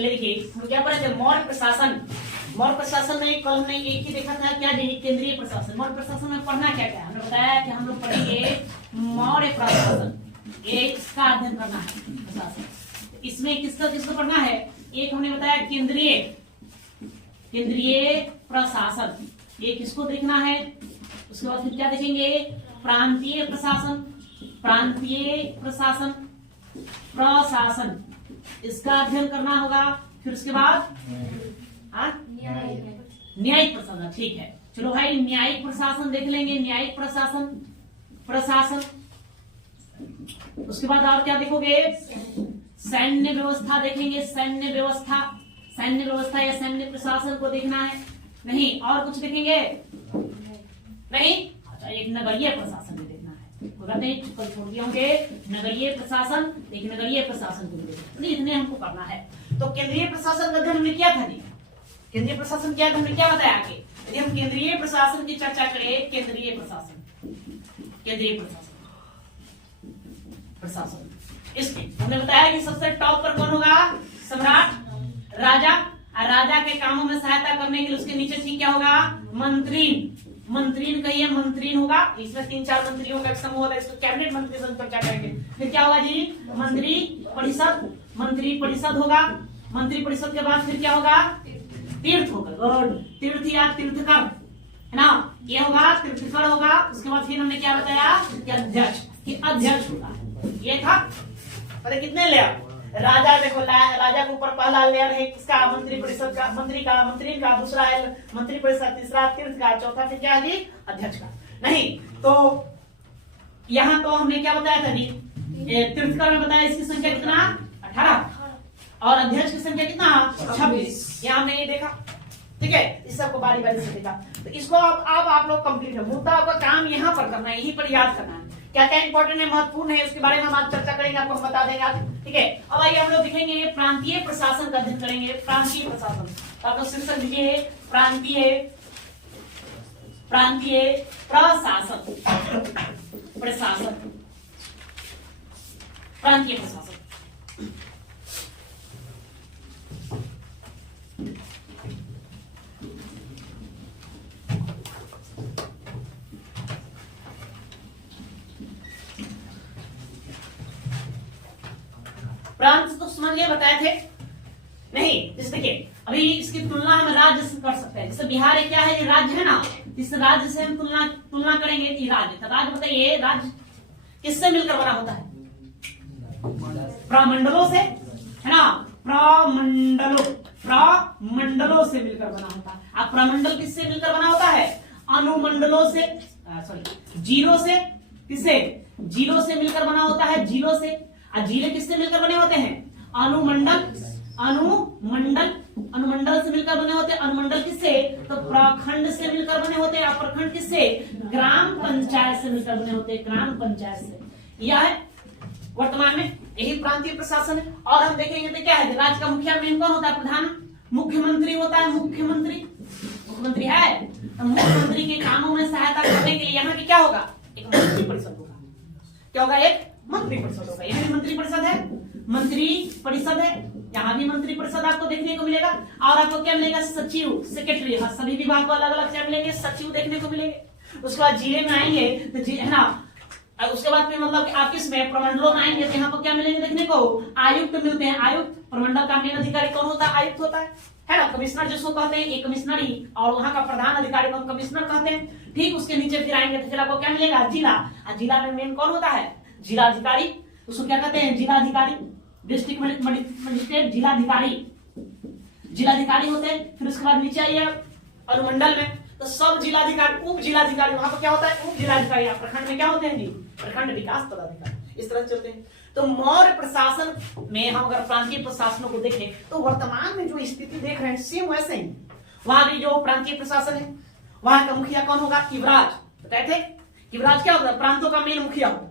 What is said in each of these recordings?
चलिए देखिए हम क्या पढ़े थे, मौर्य प्रशासन। मौर्य प्रशासन में कल हमने एक ही देखा था, क्या केंद्रीय प्रशासन। मौर्य प्रशासन में पढ़ना क्या क्या हमने बताया कि हम लोग पढ़ेंगे मौर्य प्रशासन, ये इसका अध्ययन करना है प्रशासन। इसमें किसका किसको पढ़ना है, एक हमने बताया केंद्रीय प्रशासन, ये किसको देखना है। उसके बाद फिर क्या देखेंगे, प्रांतीय प्रशासन, प्रशासन इसका अध्ययन करना होगा। फिर उसके बाद न्यायिक प्रशासन, ठीक है। चलो भाई न्यायिक प्रशासन देख लेंगे, न्यायिक प्रशासन। उसके बाद और क्या देखोगे, सैन्य व्यवस्था देखेंगे, सैन्य व्यवस्था या सैन्य प्रशासन को देखना है। नहीं और कुछ देखेंगे नहीं, अच्छा एक नगरीय प्रशासन भी देखना है, कल छोड़ दिए होंगे नगरीय प्रशासन, एक नगरीय प्रशासन को भी देखना, इतने हमको करना है। तो केंद्रीय प्रशासन का अध्ययन हमने किया था जी, केंद्रीय प्रशासन क्या था, हमने क्या बताया आगे। यदि हम केंद्रीय प्रशासन की चर्चा करें, केंद्रीय प्रशासन इसमें हमने बताया कि सबसे टॉप पर कौन होगा, सम्राट, राजा। और राजा के कामों में सहायता करने के लिए उसके नीचे ठीक क्या होगा, मंत्रीन कहिए, मंत्रीन होगा। इसमें 3-4 मंत्रियों का एक समूह होगा, इसको कैबिनेट मंत्री से चर्चा करेंगे। फिर क्या होगा जी, मंत्री परिषद होगा। मंत्री परिषद के बाद फिर क्या होगा, तीर्थ होगा, तीर्थ या तीर्थकर है ना, ये होगा तीर्थकर होगा। उसके बाद फिर हमने क्या बताया कि अध्यक्ष होगा, ये था। पता कितने लेयर, राजा देखो, राजा के ऊपर पहला लेयर है किसका, मंत्री परिषद का, मंत्री का, दूसरा है मंत्री परिषद, तीसरा तीर्थ का, चौथा फिर क्या है अध्यक्ष का। नहीं तो यहाँ तो हमने क्या बताया था जी, तीर्थकर में बताया इसकी संख्या कितना 18 और अध्यक्ष की संख्या कितना 26। यहाँ हमने ये देखा, ठीक है, इस सबको बारी बारी से देखा। तो इसको अब आप लोग कंप्लीट है, मुद्दा आपका काम यहाँ पर करना है, यहीं पर याद करना है, क्या क्या इंपॉर्टेंट है, महत्वपूर्ण है, उसके बारे में हम आज चर्चा करेंगे, आपको हम बता देंगे आज, ठीक है। अब आइए हम लोग दिखेंगे प्रांतीय प्रशासन का अध्ययन करेंगे। प्रांतीय प्रशासन आपका शीर्षक दीजिए, प्रांतीय प्रशासन। प्रांतीय प्रशासन प्रांत तो समझ गए, बताए थे नहीं। जैसे देखिए अभी इसकी तुलना हम राज्य से कर सकते हैं, जैसे बिहार एक क्या है, ये राज्य है ना, इस राज्य से हम तुलना करेंगे कि राज्य, तो राज्य बताइए, राज्य किससे मिलकर बना होता है, प्रमंडलों से है ना, प्रमंडलों से मिलकर बना होता है। अब प्रमंडल किससे मिलकर बना होता है, अनुमंडलों से, जिलों से, किससे, जिलों से मिलकर बना होता है, जिलों से। जिले किससे मिलकर बने होते हैं, अनुमंडल से मिलकर बने होते हैं। अनुमंडल किससे, तो प्रखंड से मिलकर बने होते हैं। और प्रखंड किससे, ग्राम पंचायत से मिलकर बने होते हैं, ग्राम पंचायत से। यह है वर्तमान में यही प्रांतीय प्रशासन है। और हम देखेंगे तो क्या है, राज्य का मुखिया मेन कौन होता है, प्रधान मुख्यमंत्री होता है, मुख्यमंत्री है। तो मुख्यमंत्री के कामों में सहायता करने के लिए यहाँ की क्या होगा, एक मंत्री परिषद होगा। क्या होगा, एक मंत्री परिषद होगा। यह भी मंत्री परिषद है, यहाँ भी मंत्री परिषद आपको देखने को मिलेगा। और आपको क्या मिलेगा, सचिव, सेक्रेटरी, सभी विभाग को अलग अलग क्या मिलेंगे, सचिव देखने को मिलेंगे। उसके बाद जिले में आएंगे तो है ना, उसके बाद में मतलब आप किसमें, प्रमंडलों में आएंगे तो यहाँ पर क्या मिलेंगे देखने को, आयुक्त मिलते हैं। आयुक्त, प्रमंडल का मेन अधिकारी कौन होता है, आयुक्त होता है ना, कमिश्नर जिसको कहते हैं, एक कमिश्नर ही, और वहाँ का प्रधान अधिकारी को हम कमिश्नर कहते हैं। ठीक, उसके नीचे फिर आएंगे तो फिर आपको क्या मिलेगा, जिला। जिला में मेन कौन होता है, जिलाधिकारी, उसको क्या कहते हैं, जिलाधिकारी, डिस्ट्रिक्ट मजिस्ट्रेट, जिलाधिकारी होते हैं। फिर उसके बाद नीचे आइए अनुमंडल में तो सब जिलाधिकारी, उप जिलाधिकारी, वहां पर क्या होता है, उप जिलाधिकारी। प्रखंड में क्या होते हैं जी, प्रखंड विकास पदाधिकारी। इस तरह चलते हैं। तो मौर्य प्रशासन में हम अगर प्रांतीय प्रशासनों को देखें तो वर्तमान में जो स्थिति देख रहे हैं सेम वैसे ही। वहां भी जो प्रांतीय प्रशासन है, वहां का मुखिया कौन होगा, युवराज। बताए थे युवराज क्या होता है, प्रांतों का मेन मुखिया होता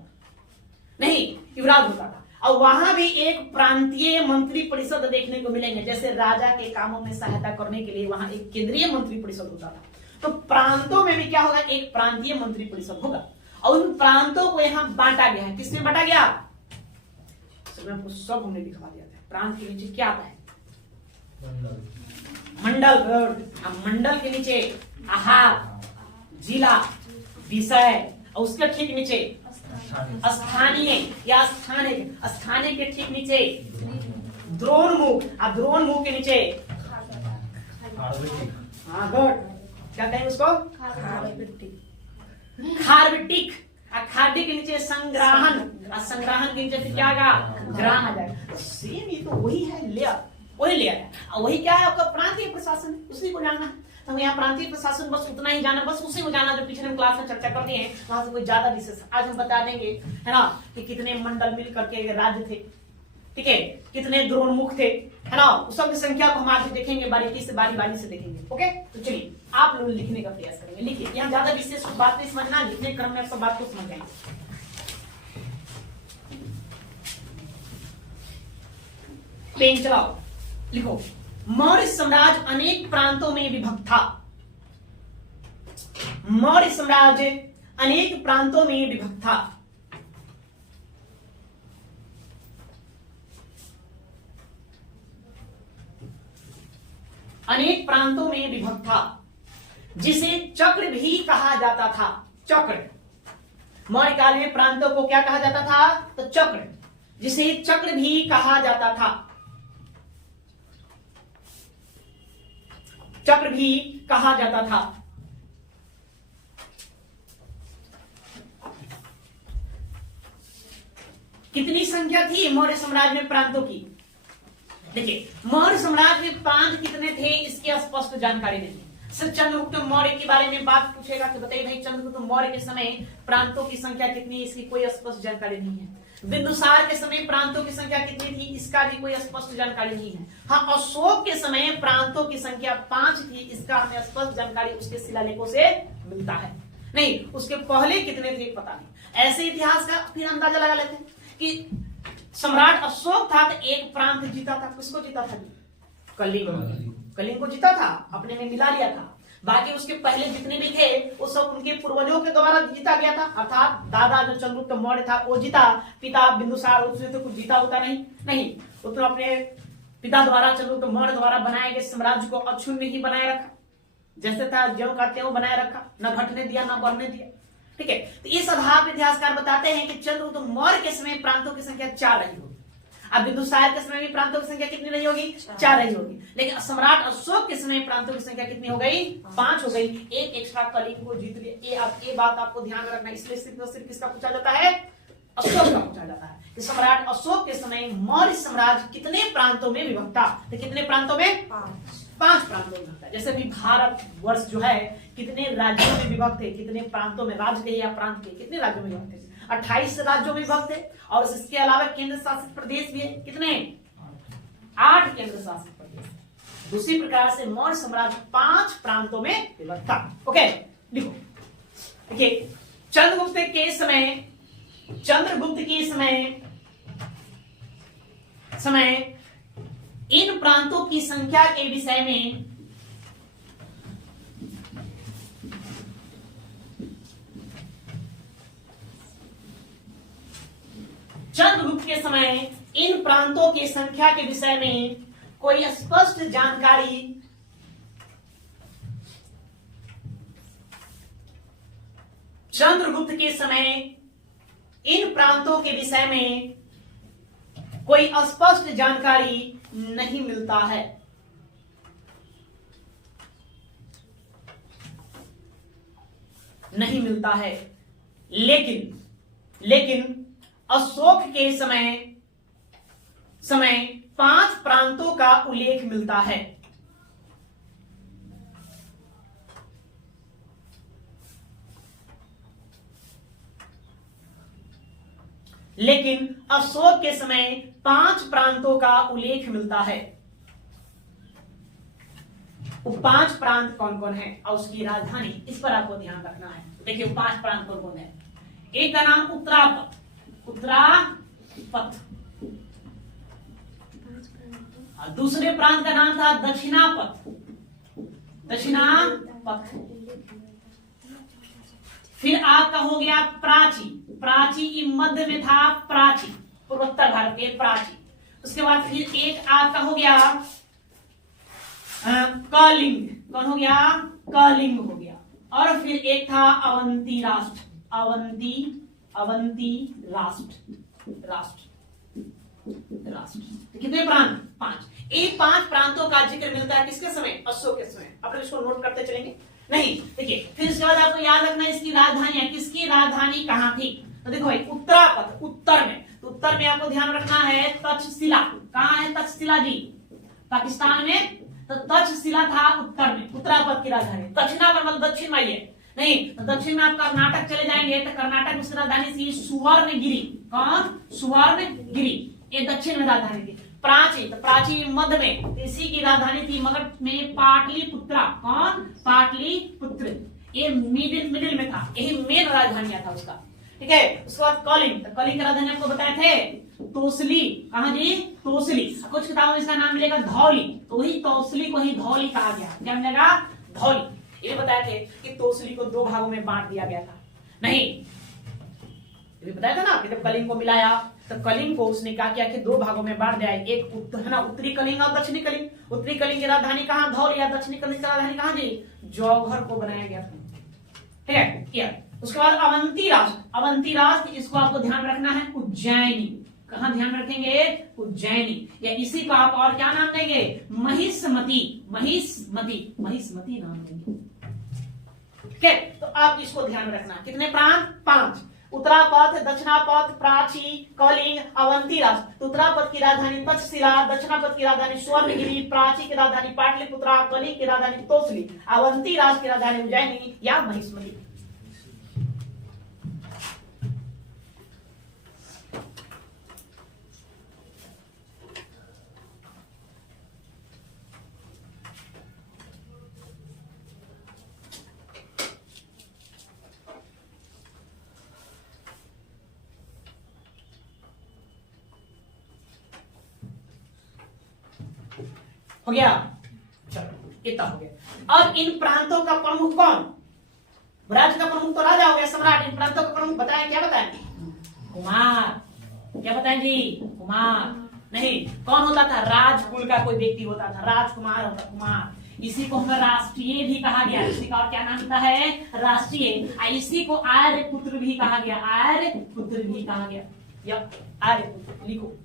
नहीं, युवराज होता था। और वहां भी एक प्रांतीय मंत्री परिषद देखने को मिलेंगे, जैसे राजा के कामों में सहायता करने के लिए वहां एक केंद्रीय मंत्री परिषद होता था। तो प्रांतों में भी क्या होगा, एक प्रांतीय मंत्री परिषद होगा। और उन प्रांतों को यहाँ बांटा गया है, किसमें बांटा गया, सब हमने दिखा दिया था। प्रांत के नीचे क्या आता है, मंडल, अब मंडल के नीचे आहार, जिला, विषय, और उसके ठीक नीचे स्थानीय या स्थानीय के ठीक नीचे द्रोणमुख, और द्रोणमुख के नीचे क्या कहेंगे उसको, खारविटिक, खाद्य के नीचे संग्रहण, और संग्रहण के नीचे फिर क्या आएगा, ग्राम आ जाएगा। सेम ये तो वही है लेयर, वही लेयर है। और वही क्या है आपका प्रांतीय प्रशासन, उसी को जानना है। तो यहाँ प्रांतीय प्रशासन बस उतना ही जाना, बस उसी को जाना जो पिछले क्लास में चर्चा करते हैं, वहां से कोई ज्यादा विशेष आज हम बता देंगे, है ना, कि कितने मंडल मिल करके राज्य थे, ठीक है, कितने द्रोणमुख थे, है ना, उस सब की संख्या को हम आज देखेंगे, बारीकी से बारी से देखेंगे। ओके, तो चलिए आप लोग लिखने का प्रयास करेंगे। लिखिए, यहाँ ज्यादा विशेष बात नहीं समझना, लिखने क्रम में आप सब बात को समझ जाएंगे। पेन चलाओ, लिखो। मौर्य साम्राज्य अनेक प्रांतों में विभक्त था। मौर्य साम्राज्य अनेक प्रांतों में विभक्त था। अनेक प्रांतों में विभक्त था, जिसे चक्र भी कहा जाता था। चक्र, मौर्य काल में प्रांतों को क्या कहा जाता था, तो चक्र, जिसे चक्र भी कहा जाता था। चक्र भी कहा जाता था। कितनी संख्या थी मौर्य साम्राज्य में प्रांतों की? देखिए, मौर्य साम्राज्य में प्रांत कितने थे इसकी स्पष्ट जानकारी नहीं है। सिर्फ चंद्रगुप्त मौर्य के बारे में बात पूछेगा कि बताइए भाई चंद्रगुप्त मौर्य के समय प्रांतों की संख्या कितनी, इसकी कोई स्पष्ट जानकारी नहीं है। बिंदुसार के समय प्रांतों की संख्या कितनी थी, इसका भी कोई स्पष्ट जानकारी नहीं है। हाँ, अशोक के समय प्रांतों की संख्या 5 थी, इसका हमें स्पष्ट जानकारी उसके शिलालेखों से मिलता है। नहीं, उसके पहले कितने थे पता नहीं। ऐसे इतिहास का फिर अंदाजा लगा लेते हैं कि सम्राट अशोक था तो एक प्रांत जीता था। किसको जीता था? कलिंग को जीता था, अपने में मिला लिया था। बाकी उसके पहले जितने भी थे वो सब उनके पूर्वजों के द्वारा जीता गया था। अर्थात दादा जो चंद्रगुप्त मौर्य था वो जीता, पिता बिंदुसार उसने तो कुछ जीता होता नहीं, वो तो अपने पिता द्वारा चंद्रगुप्त मौर्य द्वारा बनाए गए साम्राज्य को अक्षुण्ण ही बनाए रखा, जैसे था ज्यों का त्यों बनाए रखा, न घटने दिया न बढ़ने दिया। ठीक है, तो इस आधार पर इतिहासकार बताते हैं कि चंद्रगुप्त मौर्य के समय प्रांतों की संख्या 4 रही होगी। अब बिंदुसार के समय भी प्रांतों की संख्या कितनी रही होगी? 4 रही होगी। लेकिन सम्राट अशोक के समय प्रांतों की संख्या कितनी हो गई? 5 हो गई। एक एक्स्ट्रा कलिंग को जीत लिया। ये बात आपको ध्यान में रखना, इसलिए सिर्फ किसका पूछा जाता है? अशोक का पूछा जाता है कि सम्राट अशोक के समय मौर्य साम्राज्य कितने प्रांतों में विभक्त था। तो कितने प्रांतों में? 5 प्रांतों में विभक्त है। जैसे भी भारत वर्ष जो है कितने राज्यों में विभक्त है, कितने प्रांतों में, राज्य के या प्रांत के कितने राज्यों में विभक्त है? 28 राज्यों में विभक्त है। और इसके अलावा केंद्र शासित प्रदेश भी है। कितने? 8 केंद्र शासित प्रदेश। दूसरी प्रकार से मौर्य साम्राज्य 5 प्रांतों में विभक्त था। ओके, लिखो। देखिए, चंद्रगुप्त के समय इन प्रांतों की संख्या के विषय में चंद्रगुप्त के समय इन प्रांतों की संख्या के विषय में कोई स्पष्ट जानकारी चंद्रगुप्त के समय इन प्रांतों के विषय में कोई स्पष्ट जानकारी नहीं मिलता है। नहीं मिलता है। लेकिन अशोक के समय 5 प्रांतों का उल्लेख मिलता है। लेकिन अशोक के समय 5 प्रांतों का उल्लेख मिलता है। वो 5 प्रांत कौन कौन है और उसकी राजधानी, इस पर आपको ध्यान रखना है। देखिए, 5 प्रांत कौन कौन है। एक का नाम उत्तरापथ, दूसरे प्रांत का नाम था दक्षिणापथ। फिर आपका हो गया प्राची मध्य में था, प्राची पूर्वोत्तर भारत के प्राची। उसके बाद फिर एक आपका हो गया कलिंग, कौन हो गया? कलिंग हो गया। और फिर एक था अवंती राष्ट्र, अवंती राष्ट्र। कितने प्रांत? 5। एक 5 प्रांतों का जिक्र मिलता है किसके समय? अशोक के समय। आप लोग इसको नोट करते चलेंगे। नहीं देखिए, फिर इसके बाद आपको याद रखना इसकी राजधानी है। किसकी राजधानी कहां थी? तो देखो भाई, उत्तरापथ, उत्तर में। तो उत्तर में आपको ध्यान रखना है तक्षशिला। कहां है तक्षशिला जी? पाकिस्तान में। तो तक्षशिला था उत्तर में, उत्तरापथ की राजधानी। दक्षिणापथ मतलब दक्षिण में है नहीं। तो दक्षिण में आप कर्नाटक चले जाएंगे तो कर्नाटक उसकी राजधानी थी सुवर्णगिरी। कौन? सुवर्णगिरी, ये दक्षिण में राजधानी थी। प्राची, तो प्राची मध्य में, इसी की राजधानी थी मगध में पाटलिपुत्रा। कौन? पाटलिपुत्र, ये मिडिल में था, यही मेन राजधानी था उसका। ठीक है। उसके बाद कलिंग, तो कलिंग की राजधानी आपको बताए थे तोसली। कहां जी? तोसली। कुछ किताबों में इसका नाम मिलेगा धौली, तो वही तोसली को ही धौली कहा गया। क्या मिलेगा? धौली। ये बताए थे कि तोसली को 2 भागों में बांट दिया गया था। नहीं, ये बताया था ना कि जब कलिंग को मिलाया तो कलिंग को उसने क्या किया कि 2 भागों में बांट दिया। एक है ना उत्तरी कलिंग और दक्षिणी कलिंग। उत्तरी कलिंग की राजधानी कहां? धौली। या दक्षिणी कलिंग की राजधानी कहां जी? जौहर को बनाया गया था। ठीक है, क्लियर। उसके बाद अवंती राष्ट्र, अवंती राष्ट्र, इसको आपको ध्यान रखना है उज्जैनी। कहां ध्यान रखेंगे? उज्जैनी। या इसी को आप और क्या नाम देंगे? महिष्मती, महिष्मती नाम देंगे। ठीक है, तो आप इसको ध्यान रखना। कितने प्रांत? 5। उत्तरापथ, दक्षिणापथ, प्राची, कलिंग, अवंती राष्ट्र। उत्तरापथ की राजधानी तक्षशिला, दक्षिणापथ की राजधानी स्वर्णगिरी, प्राची की राजधानी पाटलिपुत्रा, कलिंग की राजधानी तोसली, अवंती राष्ट्र की राजधानी उज्जैनी या महिष्मती। हो गया? चलो, इतना हो गया। अब इन प्रांतों का प्रमुख कौन? राज्य का प्रमुख तो राजा हो गया, सम्राट। इन प्रांतों का प्रमुख बताएं, क्या बताएं? कुमार। क्या बताएं जी? कुमार। नहीं, कौन होता था? राजकुल का कोई व्यक्ति होता था, राजकुमार होता, कुमार। इसी को हमें राष्ट्रीय भी कहा गया। इसी का और क्या नाम होता है? राष्ट्रीय। इसी को आर्य पुत्र भी कहा गया, आर्य पुत्र भी कहा गया। या आर्य पुत्र लिखो,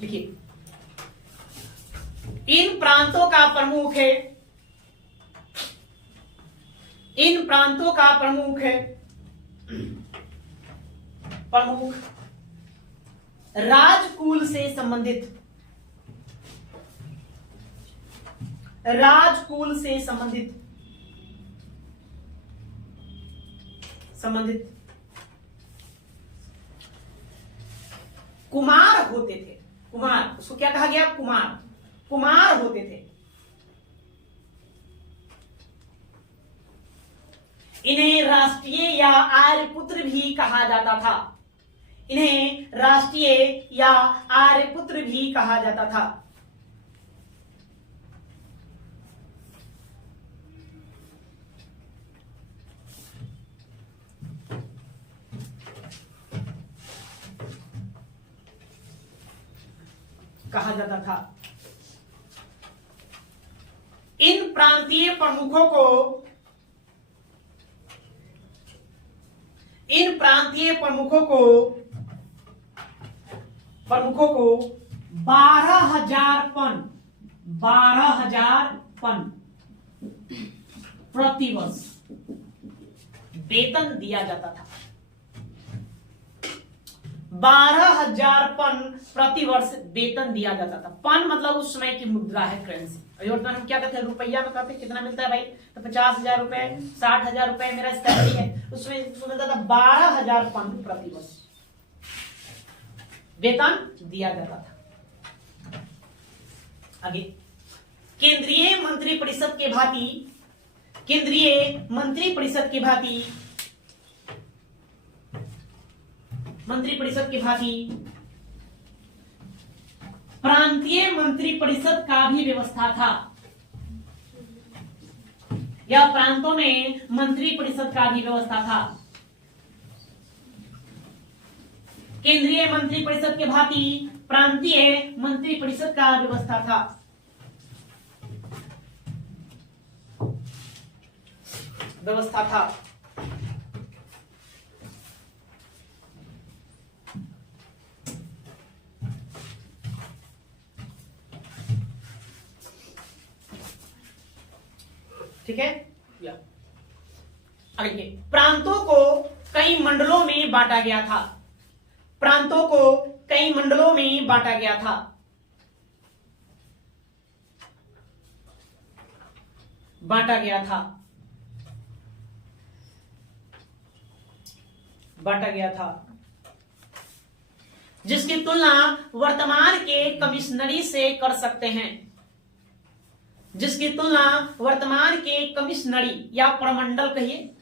लिखिए। इन प्रांतों का प्रमुख है, इन प्रांतों का प्रमुख है, प्रमुख राजकुल से संबंधित, राजकुल से संबंधित कुमार होते थे। कुमार, उसको क्या कहा गया? कुमार। कुमार होते थे। इन्हें राष्ट्रीय या आर्य पुत्र भी कहा जाता था। इन्हें राष्ट्रीय या आर्य पुत्र भी कहा जाता था। कहा जाता था। इन प्रांतीय प्रमुखों को, इन प्रांतीय प्रमुखों को 12,000 पन, 12,000 पन प्रतिवर्ष वेतन दिया जाता था। 12,000 पन प्रतिवर्ष वेतन दिया जाता था। पन मतलब उस समय की मुद्रा है, करेंसी। वर्तमान हम क्या कहते हैं? रुपया में कहते हैं। कितना मिलता है भाई? तो 50,000 रुपए, 60,000 रुपए मेरा सैलरी है। उसमें मिलता था 12,000 पन प्रतिवर्ष वेतन दिया जाता था। आगे, केंद्रीय मंत्रिपरिषद के भांति, केंद्रीय मंत्रिपरिषद की भांति, मंत्रिपरिषद की भांति प्रांतीय मंत्रिपरिषद का भी व्यवस्था था। या प्रांतों में मंत्रिपरिषद का भी व्यवस्था था। केंद्रीय मंत्रिपरिषद के भांति प्रांतीय मंत्रिपरिषद का व्यवस्था था। व्यवस्था था। ठीक है, आगे प्रांतों को कई मंडलों में बांटा गया था। प्रांतों को कई मंडलों में बांटा गया था। बांटा गया था। बांटा गया था जिसकी तुलना वर्तमान के कमिश्नरी से कर सकते हैं। जिसकी तुलना वर्तमान के कमिश्नरी या प्रमंडल कहिए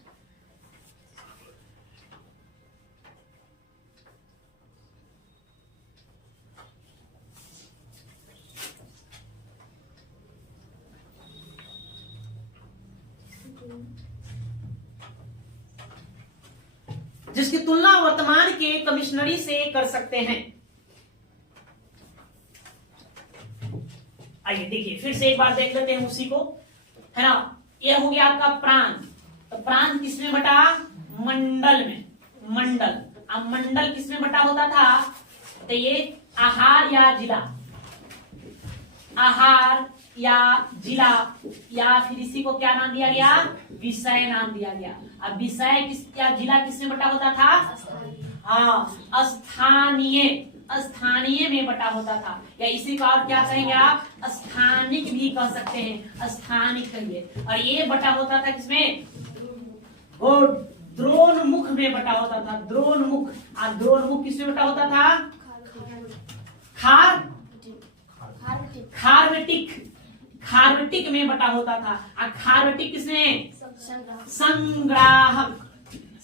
जिसकी तुलना वर्तमान के कमिश्नरी से कर सकते हैं। आइए देखिए फिर से एक बार देख लेते हैं उसी को, है ना। यह हो गया आपका प्रांत। तो प्रांत किसमें बटा? मंडल में। मंडल, अब मंडल किसमें बटा होता था? तो ये आहार या जिला, आहार या जिला, या फिर इसी को क्या नाम दिया गया? विषय नाम दिया गया। अब विषय किस या जिला किसमें बटा होता था? हाँ, स्थानीय। स्थानीय में बटा होता था, या इसी का और क्या कहेंगे आप? स्थानिक भी कह सकते हैं, स्थानिक कहिए। और ये बटा होता था किसमें? वो द्रोणमुख में बटा होता था। द्रोणमुख, और द्रोणमुख किसमें बटा होता था? खारवेटिक। खारवेटिक में बटा होता था। और खारवेटिक किसमें? संग्राहक।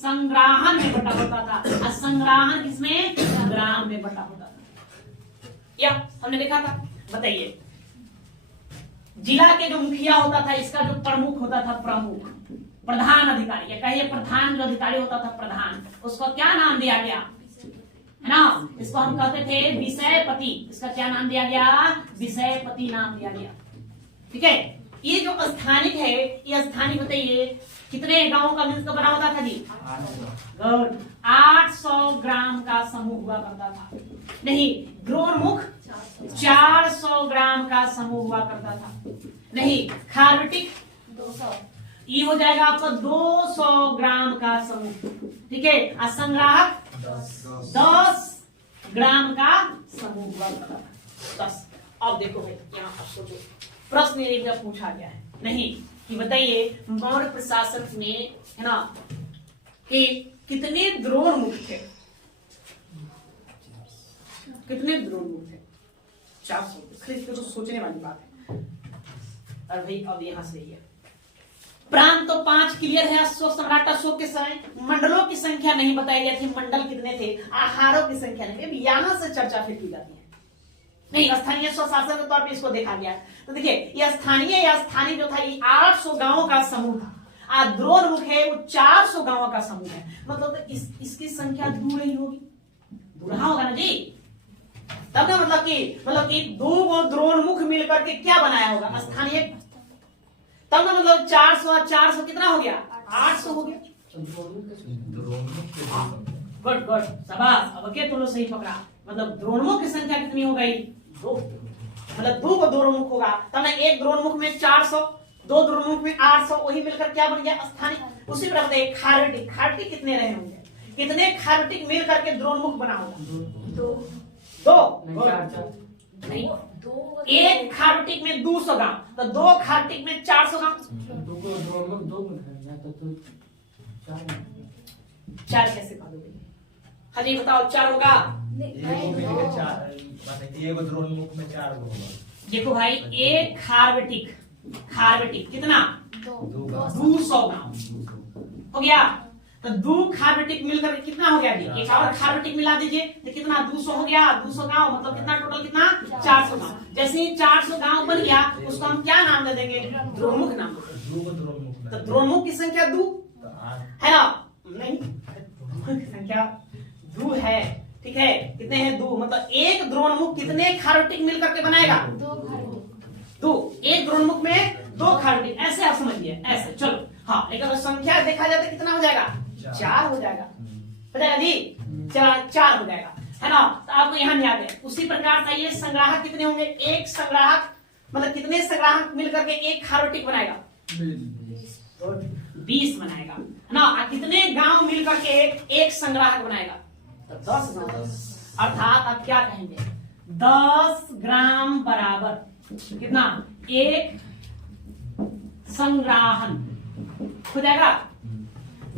संग्राहन में बटा होता था। और संग्राहन किसमें? ग्राम में बटा होता था। या हमने देखा था। बताइए, जिला के जो मुखिया होता था, इसका जो प्रमुख होता था, प्रमुख, प्रधान अधिकारी, या कहिए प्रधान जो अधिकारी होता था, प्रधान, उसको क्या नाम दिया गया? है ना, इसको हम कहते थे विषयपति। इसका क्या नाम दिया गया? विषयपति नाम दिया गया। ठीक है। ये जो स्थानिक है, ये स्थानिक बताइए कितने गांवों का मिलकर बना होता था जी? 800 ग्राम का समूह हुआ करता था। नहीं, द्रोणमुख 400 ग्राम का समूह हुआ करता था। नहीं, खारवेटिक 200, ये हो जाएगा आपका 200 ग्राम का समूह। ठीक है। और संग्राहक 10 ग्राम का समूह हुआ करता था। 10। अब देखो भाई, यहाँ आप सोचो, प्रश्न एक बार पूछा गया है नहीं कि बताइए मौर्य प्रशासन में, है ना, कि कितने द्रोणमुख थे? कितने द्रोणमुख थे? 400। इसको तो सोचने वाली बात है। और भाई अब यहां से ही है प्रांत तो 5 क्लियर है। अशोक सम्राट अशोक के समय मंडलों की संख्या नहीं बताई गई थी। मंडल कितने थे? आहारों की संख्या नहीं। अब यहां से चर्चा फिर की जाती है। नहीं, स्थानीय स्वशासन के तौर पे इसको देखा गया। तो देखिए, ये स्थानीय या स्थानीय जो था, ये 800 गांवों का समूह था। द्रोणमुख है वो 400 गांवों का समूह है। मतलब तो इसकी संख्या दूर ही होगी, दूरहा होगा ना जी। तब ना मतलब कि 2 द्रोणमुख मिलकर के क्या बनाया होगा? स्थानीय। तब ना मतलब 400 और 400 कितना हो गया? 800 हो गया। गुड गुड, शाबाश। अब के तुम लोग सही पकड़ा। मतलब द्रोणमुख की संख्या कितनी हो गई? 2। मतलब 2 द्रोणमुख होगा, तब ना एक द्रोणमुख में 400, 2 द्रोणमुख में 800, वही मिलकर क्या बन गया? स्थानिक। उसी प्रकार बताइए खारवेटिक। खारवेटिक कितने रहे होंगे? कितने खारवेटिक मिल करके द्रोणमुख बना होगा? 2। नहीं, एक खारवेटिक में 200 गांव, तो 2 खारवेटिक में 400 गांव। 4 कैसे कह दोगे? हाँ जी बताओ, 4 होगा? एगो द्रोणमुख में 4 होगा। देखो भाई, एक खारवेटिक कितना? 200 गांव हो गया। तो 2 खारवेटिक मिलकर कितना हो गया? एक और खारवेटिक मिला दीजिए तो कितना? 200 हो गया। 200 गांव मतलब कितना? टोटल कितना? 400 गांव। जैसे ही 400 गांव बन गया, उसको हम क्या नाम दे देंगे? द्रोणमुख नाम। तो द्रोणमुख की संख्या 2 है ना? नहीं, संख्या 2 है। ठीक है। कितने हैं? 2। मतलब एक द्रोणमुख कितने खारवेटिक मिलकर के बनाएगा? 2। एक द्रोणमुख में 2 खारवेटिक। ऐसे आप समझिए, ऐसे। चलो हाँ, लेकिन अगर संख्या देखा जाए तो कितना हो जाएगा? 4 हो जाएगा। हो जाएगा जी, 4 हो जाएगा, है ना। तो आपको यहाँ नहीं आ गया। उसी प्रकार से ये संग्राहक कितने होंगे? एक संग्राहक मतलब कितने संग्राहक मिलकर के एक खारोटिक बनाएगा? 20 बनाएगा, है ना। कितने गांव मिलकर के एक संग्राहक बनाएगा? तो 10 गांव। अर्थात आप क्या कहेंगे? 10 ग्राम बराबर कितना? एक संग्राहन हो जाएगा।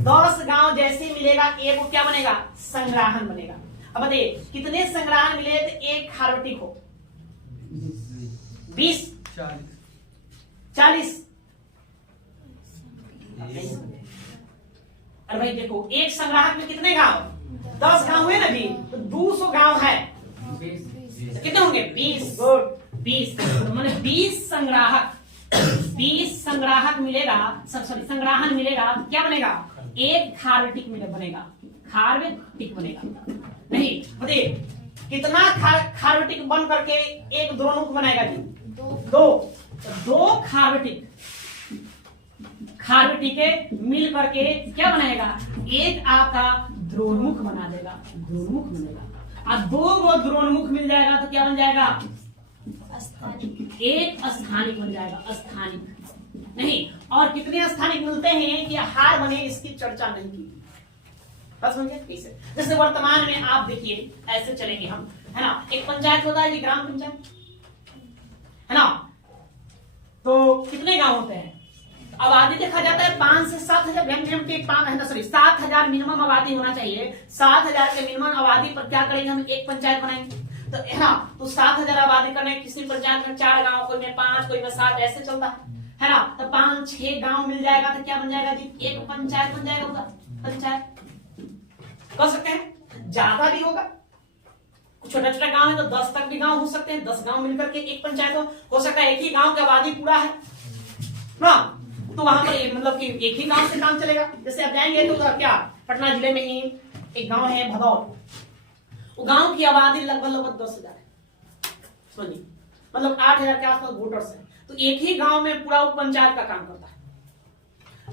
10 गांव जैसे मिलेगा, एक को क्या बनेगा? संग्राहन बनेगा। अब बताइए कितने संग्राहन मिले तो एक खारोटिक हो? 20 40। अरे भाई देखो, एक संग्राहक में कितने गांव? 10 गांव हुए ना जी, तो 200 गांव है, तो कितने होंगे? 20। गुड, 20 माने 20 संग्राहक मिलेगा, सॉरी संग्राहन मिलेगा, क्या बनेगा? एक खारोटिक बनेगा, खारोटिक बनेगा। नहीं बताइए कितना खारोटिक बन करके एक द्रोणुक बनाएगा जी? 2 खारोटिक मिल करके क्या बनाएगा? एक आपका द्रोणमुख बना देगा, द्रोणमुख बनेगा। और 2 द्रोणमुख मिल जाएगा तो क्या बन जाएगा? एक स्थानिक बन जाएगा, स्थानिक। नहीं, और कितने स्थानिक मिलते हैं कि हार बने, इसकी चर्चा नहीं की। बस समझे कैसे? जैसे वर्तमान में आप देखिए, ऐसे चलेंगे हम, है ना। एक पंचायत होता है जी, ग्राम पंचायत, है ना। तो कितने गांव होते हैं? आबादी देखा जाता है 5 से 7,000 7,000 मिनिमम आबादी होना चाहिए। 7,000 के मिनिमम आबादी पर क्या करेंगे? हम एक पंचायत बनाएंगे, तो है ना। तो 7,000 आबादी करने किसी पंचायत में 4 गांव, कोई में 5, कोई में 7, ऐसे चलता है ना। तो 5-6 गांव मिल जाएगा तो क्या बन जाएगा जी? एक पंचायत बन जाएगा, पंचायत कर सकते हैं। ज्यादा भी होगा, छोटा छोटा गांव है तो 10 तक भी गांव हो सकते हैं। 10 गांव मिलकर के एक पंचायत हो सकता है। एक ही गांव की आबादी पूरा है ना, तो वहां पर मतलब कि एक ही गांव से काम चलेगा। जैसे आप जाएंगे तो क्या, पटना जिले में ही एक गांव है भदौल, वो गांव की आबादी लगभग 10,000 है, सुनिए, मतलब 8,000 के आसपास वोटर्स है। तो एक ही गांव में पूरा पंचायत का काम करता है,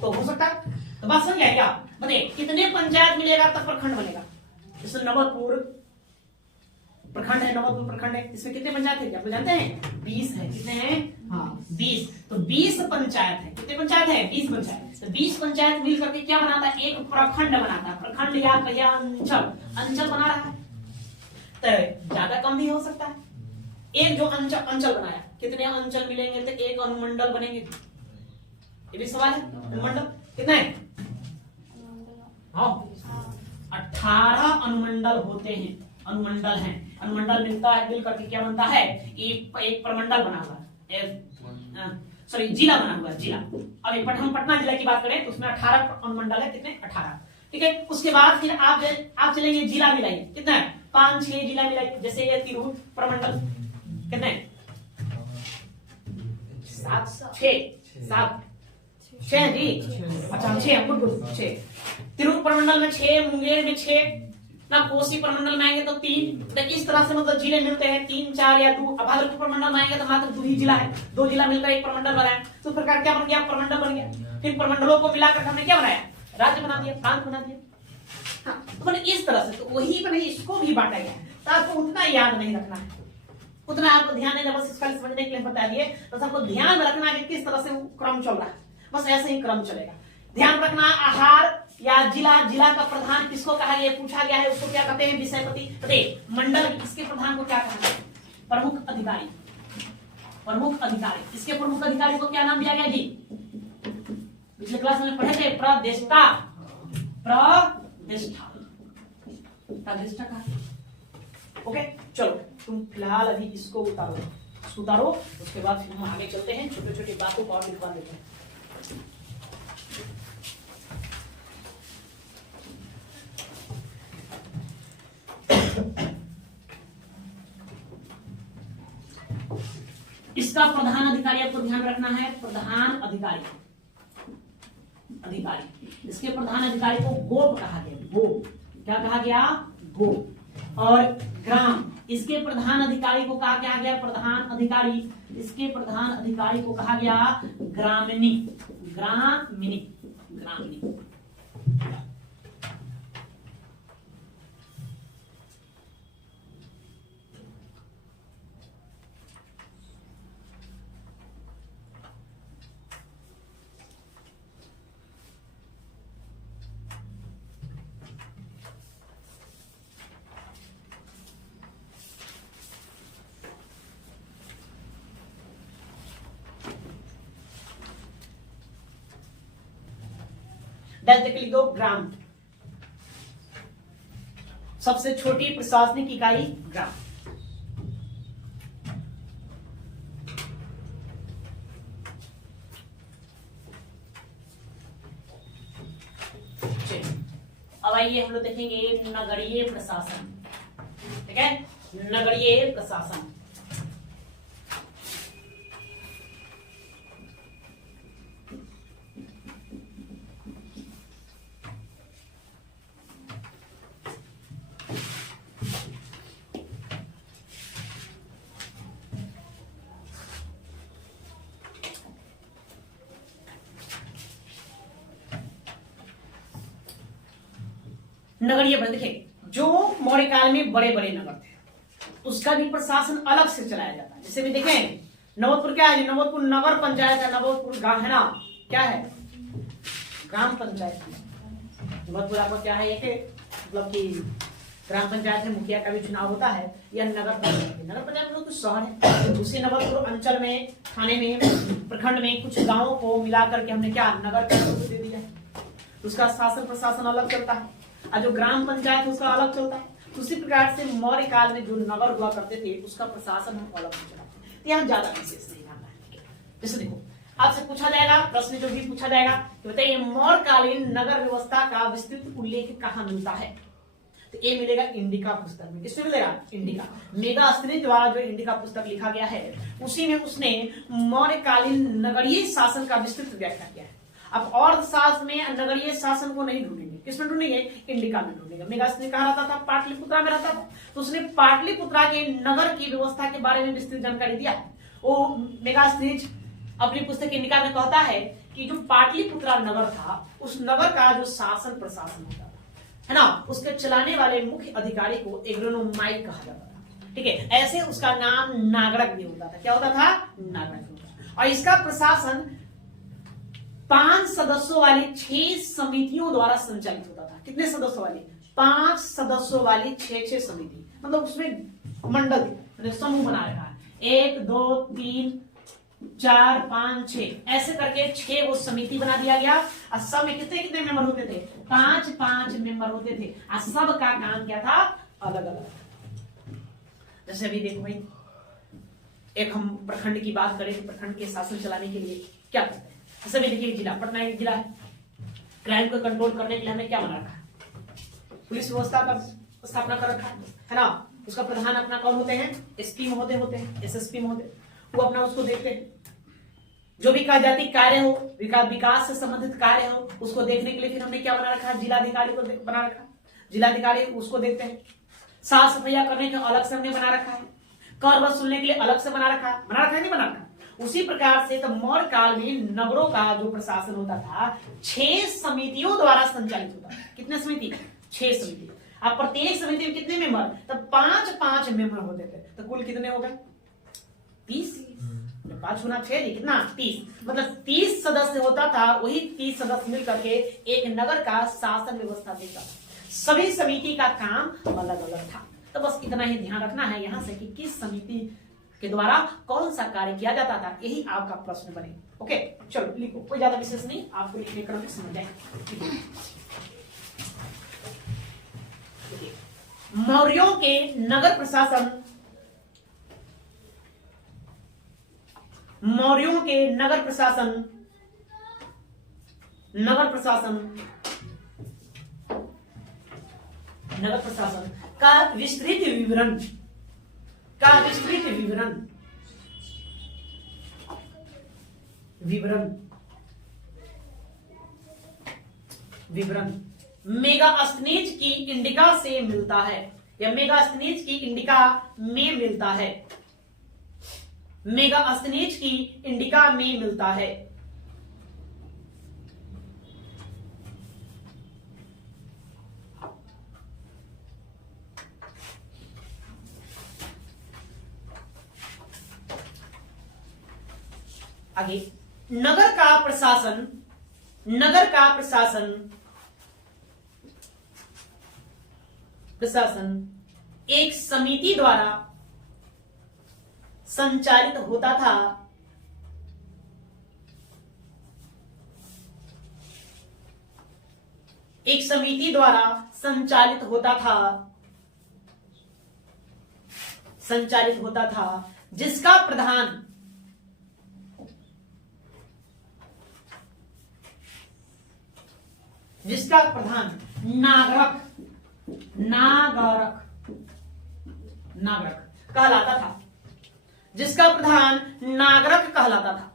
तो हो सकता है। तो बात समझ गया क्या? बताइए कितने पंचायत मिलेगा तब प्रखंड बनेगा? जैसे नवलपुर प्रखंड है, नवलपुर प्रखंड है, इसमें कितने पंचायत है? आप जानते हैं? 20 है। कितने हैं? हाँ 20। तो 20 पंचायत है। कितने पंचायत है? 20 पंचायत। तो 20 पंचायत मिल करके क्या बनाता है? एक प्रखंड बनाता है। प्रखंड या अंचल बना रहा है, तो ज्यादा कम भी हो सकता है। एक जो अंचल बनाया, कितने अंचल मिलेंगे तो एक अनुमंडल बनेंगे? ये भी सवाल है। अनुमंडल कितना है? हाँ 18 अनुमंडल होते हैं, अनुमंडल हैं। अनुमंडल मिलता है, मिल करके क्या बनता है? एक प्रमंडल बना हुआ, सॉरी जिला बना हुआ, जिला। अब हम पटना जिला की बात करें तो उसमें 18 अनुमंडल है। कितने? 18। ठीक है। उसके बाद फिर आप चलेंगे जिला मिलाइए, कितना है? 5-6 जिला मिलाइए। जैसे ये तिरहुत प्रमंडल, कितने? 7 6 जी, अच्छा 6, गुड 6। तिरहुत प्रमंडल में 6, मुंगेर में 6 ना, कोसी प्रमंडल में आएंगे तो 3। तो इस तरह से मतलब जिले मिलते हैं 3, 4 या 2। भागलपुर प्रमंडल में आएंगे तो मात्र 2 ही जिला है, 2 जिला मिलकर एक प्रमंडल बनाया। तो प्रकार क्या बन गया? प्रमंडल बन गया। फिर प्रमंडलों को मिलाकर हमने क्या बनाया? राज्य बना दिया, प्रांत बना दिया। हाँ, तो इस तरह से तो वही बने, इसको भी बांटा गया। तो आपको उतना याद नहीं रखना है, उतना आपको ध्यान नहीं, बस इसका समझने के लिए बता दिए। बस आपको ध्यान में रखना है कि किस तरह से क्रम चल रहा है, बस ऐसे ही क्रम चलेगा। ध्यान रखना, आहार या जिला का प्रधान किसको कहा गया? पूछा गया है, उसको क्या कहते हैं? विषयपति। मंडल इसके प्रधान को क्या कहते हैं? प्रमुख अधिकारी। प्रमुख अधिकारी, इसके प्रमुख अधिकारी को क्या नाम दिया गया जी? पिछले क्लास में पढ़े थे, प्रदेष्टा। कहा। ओके, चलो तुम फिलहाल अभी इसको उतारो, उसके बाद फिर हम आगे चलते हैं, छोटे छोटे बातों को और लिखवा देते हैं। इसका प्रधान अधिकारी आपको ध्यान रखना है, प्रधान अधिकारी। इसके प्रधान अधिकारी को गोप कहा गया, गोप। क्या कहा गया? गोप। और ग्राम, इसके प्रधान अधिकारी को कहा गया प्रधान अधिकारी। इसके प्रधान अधिकारी को कहा गया ग्रामिणी। अर्धांगिनी। लिख दो ग्राम, सबसे छोटी प्रशासनिक इकाई ग्राम। अब आइए हम लोग देखेंगे नगरीय प्रशासन। ठीक है, नगरीय प्रशासन। नगरीय देखिए, जो मौर्य काल में बड़े बड़े नगर थे उसका भी प्रशासन अलग से चलाया जाता है। जैसे भी देखें, नवोदपुर क्या है, नवोदपुर नगर पंचायत है, नवोदपुर गांव है ना, क्या है, ग्राम पंचायत। नवोदपुर आपका क्या है, एक मतलब कि ग्राम पंचायत है, मुखिया का भी चुनाव होता है। यह नगर पंचायत, नगर पंचायत में कुछ शहर है, उसी नवोदपुर अंचल में, थाने में, प्रखंड में कुछ गांवों को मिलाकर के हमने क्या नगर का दे दिया है। उसका शासन प्रशासन अलग चलता है, और जो ग्राम पंचायत उसका अलग चलता है। उसी प्रकार से मौर्य काल में जो नगर हुआ करते थे उसका प्रशासन हम अलग चलाते हैं। तो यहाँ ज्यादा विशेष नहीं जानना है। जैसे देखो, आपसे पूछा जाएगा प्रश्न, जो भी पूछा जाएगा तो बताइए मौर्यकालीन नगर व्यवस्था का विस्तृत उल्लेख कहाँ मिलता है। तो ये मिलेगा इंडिका पुस्तक में। किसमें मिलेगा, इंडिका। मेगास्थनीज द्वारा जो इंडिका पुस्तक लिखा गया है उसी में उसने मौर्यकालीन नगरीय शासन का विस्तृत व्याख्या किया है। अब अर्थशास्त्र में नगरीय शासन को नहीं ढूंढेंगे, किसमें ढूंढेंगे, इंडिका में ढूंढेंगे। मेगास्थनीज कहाँ रहता था, पाटलिपुत्रा में रहता था, तो उसने पाटलिपुत्रा के नगर की व्यवस्था के बारे में विस्तृत जानकारी दिया। वो मेगास्थनीज अपनी पुस्तक इंडिका में कहता है कि जो पाटलिपुत्रा नगर था उस नगर का जो शासन प्रशासन होता था, है ना, उसके चलाने वाले मुख्य अधिकारी को एग्रोनोमाइक कहा जाता था। ठीक है, ऐसे उसका नाम नागरक भी होता था। क्या होता था, नागरक होता। और इसका प्रशासन 5 सदस्यों वाली 6 समितियों द्वारा संचालित होता था। कितने सदस्यों वाली, 5 सदस्यों वाली 6 समिति, मतलब उसमें मंडल मतलब समूह बना रखा है। 1 2 3 4 5 6 ऐसे करके 6 वो समिति बना दिया गया। और सब में कितने कितने मेंबर होते थे, 5 मेंबर होते थे। और सब का काम क्या था, अलग अलग। जैसे अभी देखो भाई, एक हम प्रखंड की बात करें तो प्रखंड के शासन चलाने के लिए क्या करते हैं। जैसे भी देखिए, जिला पटना एक जिला है, क्राइम को कंट्रोल करने के लिए हमें क्या बना रखा है, पुलिस व्यवस्था का स्थापना कर रखा है ना। उसका प्रधान अपना कौन होते हैं, एसपी महोदय होते हैं, एसएसपी महोदय, वो अपना उसको देखते हैं। जो भी जाति कार्य हो, विकास से संबंधित कार्य हो, उसको देखने के लिए फिर हमने क्या बना रखा है, जिलाधिकारी को बना रखा है। जिलाधिकारी उसको देखते हैं। साफ सफाइया करने के अलग से हमने बना रखा है। कर वसूलने के लिए अलग से बना रखा है नहीं बना रखा। उसी प्रकार से तब मौर्य काल में नगरों का जो प्रशासन होता था 6 समितियों द्वारा संचालित होता था। कितने समिति, 6 समिति। अब प्रत्येक समिति में कितने मेंबर, तब 5 मेंबर होते थे। तो कुल कितने हो गए, 30। 5 गुना 6 कितना, 30। मतलब 30 सदस्य होता था। वही 30 सदस्य मिलकर के एक नगर का शासन व्यवस्था देता था। सभी समिति का काम अलग अलग था। तो बस इतना ही ध्यान रखना है यहाँ से कि किस समिति के द्वारा कौन सा कार्य किया जाता था, यही आपका प्रश्न बने। ओके, चलो लिखो, कोई ज्यादा विशेष नहीं, आपको लिखने क्रम में समझ जाए। मौर्यों के नगर प्रशासन, मौर्यों के नगर प्रशासन का विस्तृत विवरण मेगास्थनीज की इंडिका से मिलता है, या मेगास्थनीज की इंडिका में मिलता है। मेगास्थनीज की इंडिका में मिलता है। आगे, नगर का प्रशासन एक समिति द्वारा संचालित होता था। एक समिति द्वारा संचालित होता था जिसका प्रधान नागरक कहलाता था। जिसका प्रधान नागरक कहलाता था।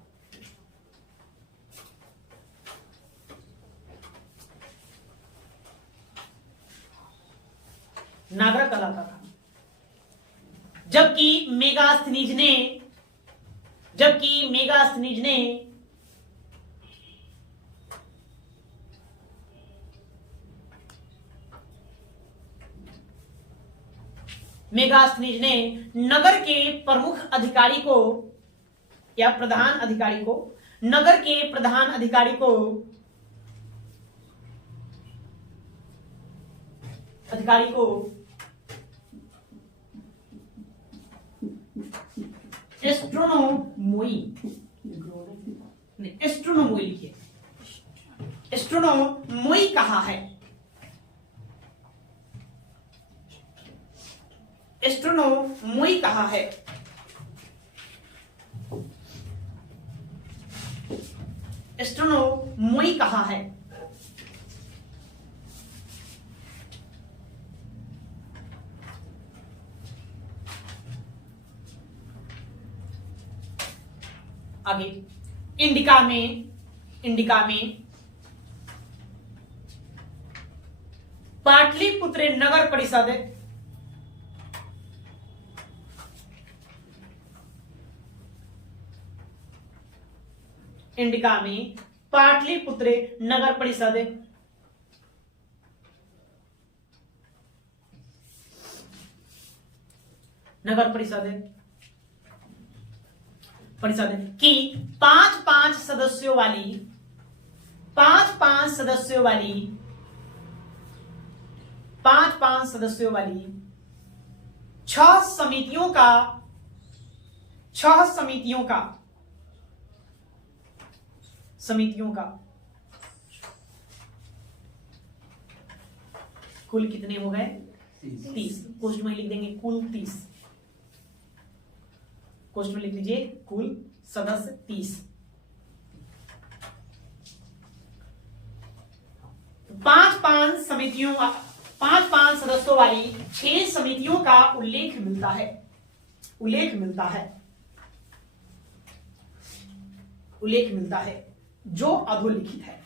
नागरक कहलाता था। जबकि मेगास्थनीज ने नगर के प्रमुख अधिकारी को या प्रधान अधिकारी को नगर के प्रधान अधिकारी को एस्ट्रोनोमोई कहा है। एस्ट्रोनोमोई कहा है। एस्ट्रोनोमोई कहा है। आगे, इंडिका में पाटलिपुत्र नगर परिषद नगर परिषद की 5 सदस्यों वाली 6 समितियों का कुल कितने हो गए? 30। कोष्ठ में लिख देंगे कुल 30। कोष्ठ में लिख लीजिए कुल सदस्य 30। 5 सदस्यों वाली 6 समितियों का उल्लेख मिलता है जो अधोलिखित है।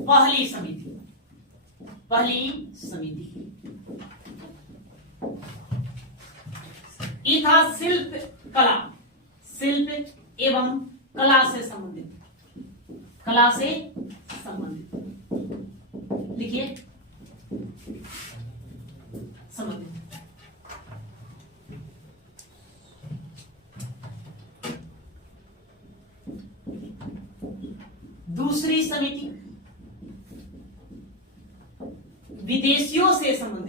पहली समिति ये था शिल्प एवं कला से संबंधित लिखिए संबंधित। दूसरी समिति विदेशियों से संबंधित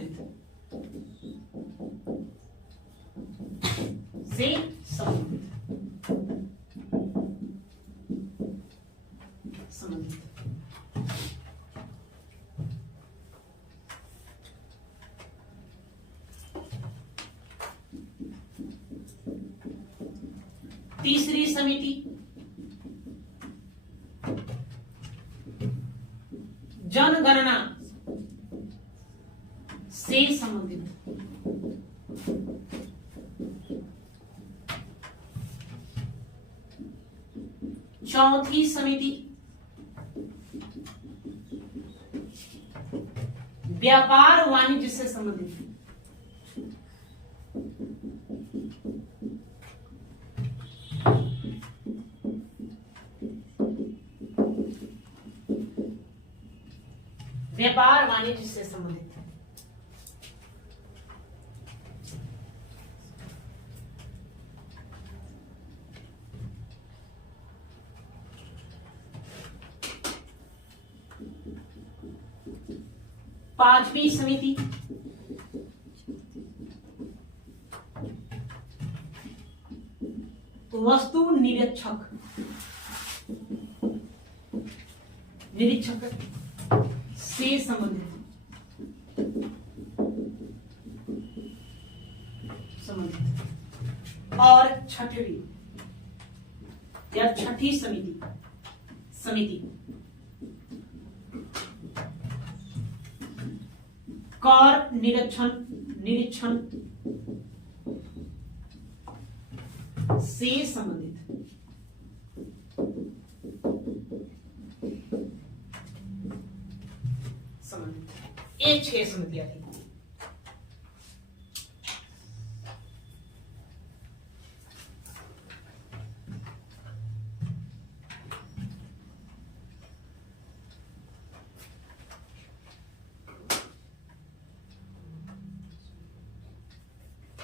तीसरी समिति जनगणना से संबंधित। चौथी समिति व्यापार वाणिज्य से संबंधित। व्यापार वाणिज्य से संबंधित। पांचवी समिति वस्तु निरीक्षक से संबंधित और छठवीं या छठी समिति कर निरीक्षण से संबंधित ये 6 समितियां थी।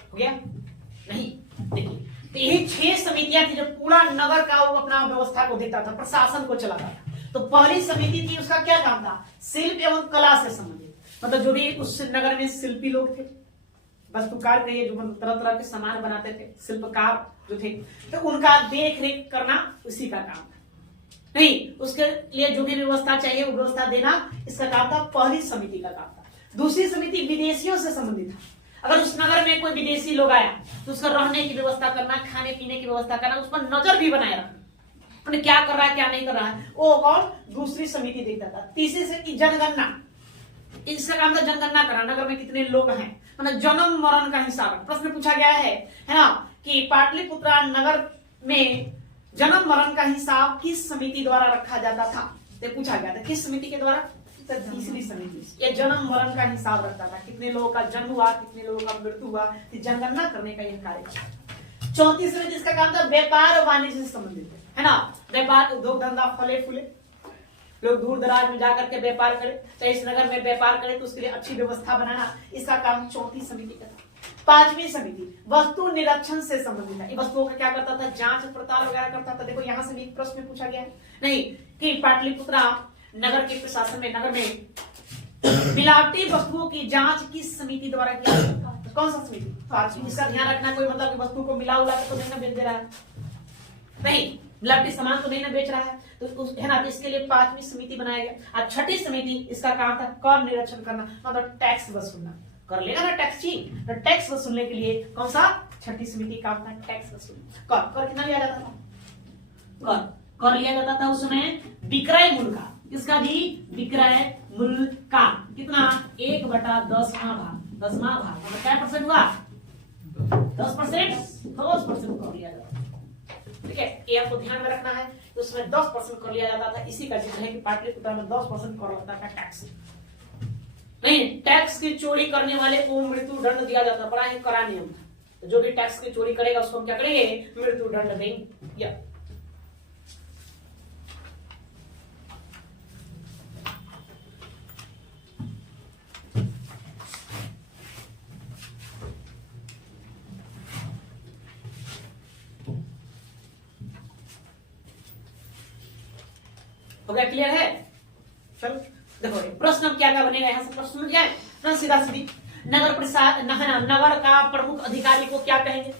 हो गया नहीं? देखिए, तो यही 6 समितियां थी जो पूरा नगर का वो अपना व्यवस्था को देखता था, प्रशासन को चलाता था। तो पहली समिति थी, उसका क्या काम था? शिल्प एवं कला से संबंधित, मतलब जो भी उस नगर में शिल्पी लोग थे, वस्तुकार कहिए, जो तरह तरह के सामान बनाते थे, शिल्पकार जो थे, तो उनका देख रेख करना उसी का काम था। नहीं, उसके लिए जो भी व्यवस्था चाहिए वो व्यवस्था देना इसका काम था, पहली समिति का काम था। दूसरी समिति विदेशियों से संबंधित था। अगर उस नगर में कोई विदेशी लोग आया तो उसका रहने की व्यवस्था करना, खाने पीने की व्यवस्था करना, उस पर नजर भी बनाए रखना, क्या कर रहा है क्या नहीं कर रहा है, वो और दूसरी समिति देखता था। तीसरी से जनगणना, इसका काम था जनगणना करना, नगर में कितने लोग हैं, मतलब जन्म मरण का हिसाब। प्रश्न पूछा गया है ना, कि पाटलिपुत्र नगर में जन्म मरण का हिसाब किस समिति द्वारा रखा जाता था? तो पूछा गया था किस समिति के द्वारा? तो तीसरी समिति ये जन्म मरण का हिसाब रखता था, कितने लोगों का जन्म हुआ, कितने लोगों का मृत्यु हुआ, जनगणना करने का यह कार्य। चौथी समिति इसका काम था व्यापार वाणिज्य से संबंधित है ना, व्यापार उद्योग धंधा फले फूले, लोग दूर दराज में जाकर के व्यापार करें, तो इस नगर में व्यापार करें तो उसके लिए अच्छी व्यवस्था बनाना, इसका काम चौथी समिति का था। पांचवी समिति वस्तु निरीक्षण से संबंधित है, वस्तुओं का क्या करता था? जांच पड़ताल वगैरह करता था। देखो यहाँ से भी प्रश्न पूछा गया है नहीं कि पाटलिपुत्र नगर के प्रशासन में, नगर में मिलावटी वस्तुओं की जांच किस समिति द्वारा किया जाता है? कौन सा समिति? पांचवी। इसका ध्यान रखना, कोई मतलब कि वस्तु को मिला उला के तो नहीं ना बेच दे रहा है, नहीं मिलावटी सामान तो नहीं ना बेच रहा है, तो उस है ना, तो इसके लिए पांचवी समिति बनाया गया। और छठी समिति इसका काम था कर निरीक्षण करना, मतलब टैक्स वसूलना। कर लेगा ना टैक्स जी, तो टैक्स वसूलने के लिए कौन सा? छठी समिति काम था टैक्स वसूलना। कर कितना लिया जाता था? कर लिया जाता था उसमें विक्रय मूल्य का, इसका भी विक्रय मूल्य का कितना? 1/10वां भाग, 10वां भाग, मतलब क्या परसेंट हुआ? 10%, 10% कर लिया जाता था। ठीक है, ये आपको ध्यान में रखना है कि उसमें 10% कर लिया जाता था। इसी का जिक्र है कि पाटलिपुत्र में 10% कर लगता था टैक्स। नहीं, टैक्स की चोरी करने वाले को मृत्यु दंड दिया जाता, बड़ा ही कड़ा नियम था। तो जो भी टैक्स की चोरी करेगा उसको हम क्या करेंगे? मृत्यु दंड देंगे। हो गया? क्लियर है? चलो देखो प्रश्न क्या क्या बनेगा यहाँ से प्रश्न समझ गए? प्रश्न सीधा सीधी, नगर प्रशासन नगर का प्रमुख अधिकारी को क्या कहेंगे?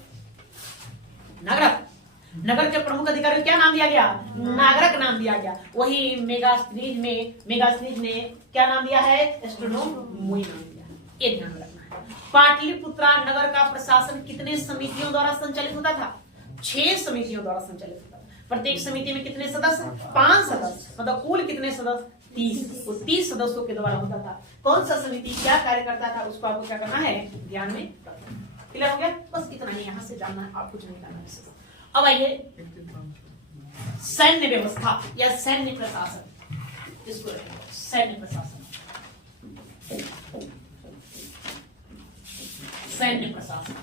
नगर के प्रमुख अधिकारी को क्या नाम दिया गया? नागरक नाम दिया गया। वही मेगास्नीज ने क्या नाम दिया है? एस्ट्रोनोमोई नाम दिया है। ये ध्यान रखना है। पाटलिपुत्र नगर का प्रशासन कितने समितियों द्वारा संचालित होता था? 6 समितियों द्वारा संचालित होता था। प्रत्येक समिति में कितने सदस्य? 5 सदस्य, मतलब कुल कितने सदस्य? 30। उस 30 सदस्यों के द्वारा होता था। कौन सा समिति क्या कार्य करता था उसको आपको क्या करना है? ध्यान में रखना। क्लियर हो गया? बस इतना ही यहाँ से जानना है, आप कुछ नहीं करना है। अब आइए सैन्य व्यवस्था या सैन्य प्रशासन, इसको रखेंगे सैन्य प्रशासन। सैन्य प्रशासन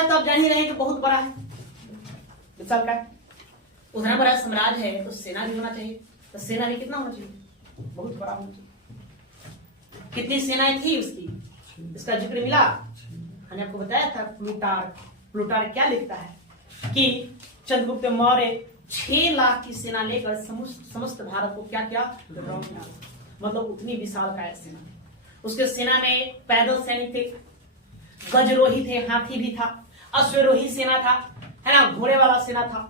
तो आप जान ही रहे कि बहुत बड़ा है विशाल का। उतना बड़ा साम्राज्य है तो सेना भी होना चाहिए, तो सेना भी कितना होना चाहिए? बहुत बड़ा होना चाहिए। कितनी सेनाएं थी उसकी? इसका जिक्र मिला। मैंने आपको बताया था प्लूटार्क क्या लिखता है कि चंद्रगुप्त मौर्य 6 लाख की सेना लेकर समस्त भारत को क्या क्या मतलब उतनी विशालकाय सेना। उसके सेना में पैदल सैनिक थे, गजरोही थे, हाथी भी था, अश्वरोही सेना था, है ना, घोड़े वाला सेना था।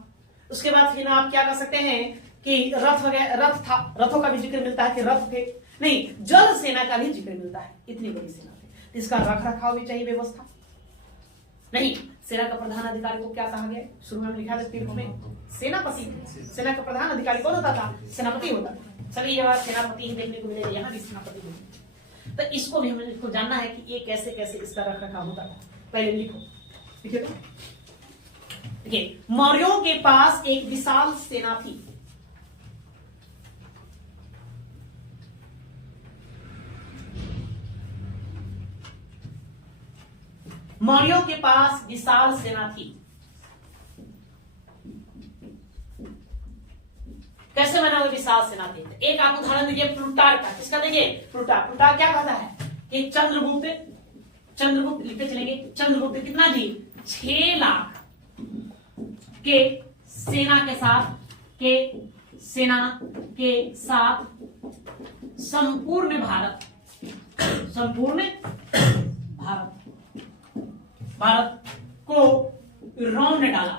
उसके बाद फिर आप क्या कर सकते हैं कि रथ था, रथों का भी जिक्र मिलता है कि रथ थे, नहीं जल सेना का भी जिक्र मिलता है, इतनी बड़ी सेना थी। इसका रख रखाव भी चाहिए, व्यवस्था नहीं। सेना का प्रधान अधिकारी को क्या कहा गया, शुरू में लिखा है तीर्थ में सेनापति। सेना का प्रधान अधिकारी कौन होता था, सेनापति होता था। सभी जगह सेनापति ही देखने को मिलेगा, यहाँ भी सेनापति होता। तो इसको भी हमें जानना है कि ये कैसे कैसे इसका रख रखाव होता था। पहले लिखो, देखिए तो देखिए, मौर्यों के पास एक विशाल सेना थी। मौर्यों के पास विशाल सेना थी। कैसे बना हुआ विशाल सेना थी? एक आप उदाहरण दीजिए प्लूटार्क का। किसका देखिए, प्लूटार्क क्या कहता है कि चंद्रगुप्त लिखते चलेंगे, चंद्रगुप्त कितना जी 6 लाख के सेना के साथ संपूर्ण भारत को रौंद डाला।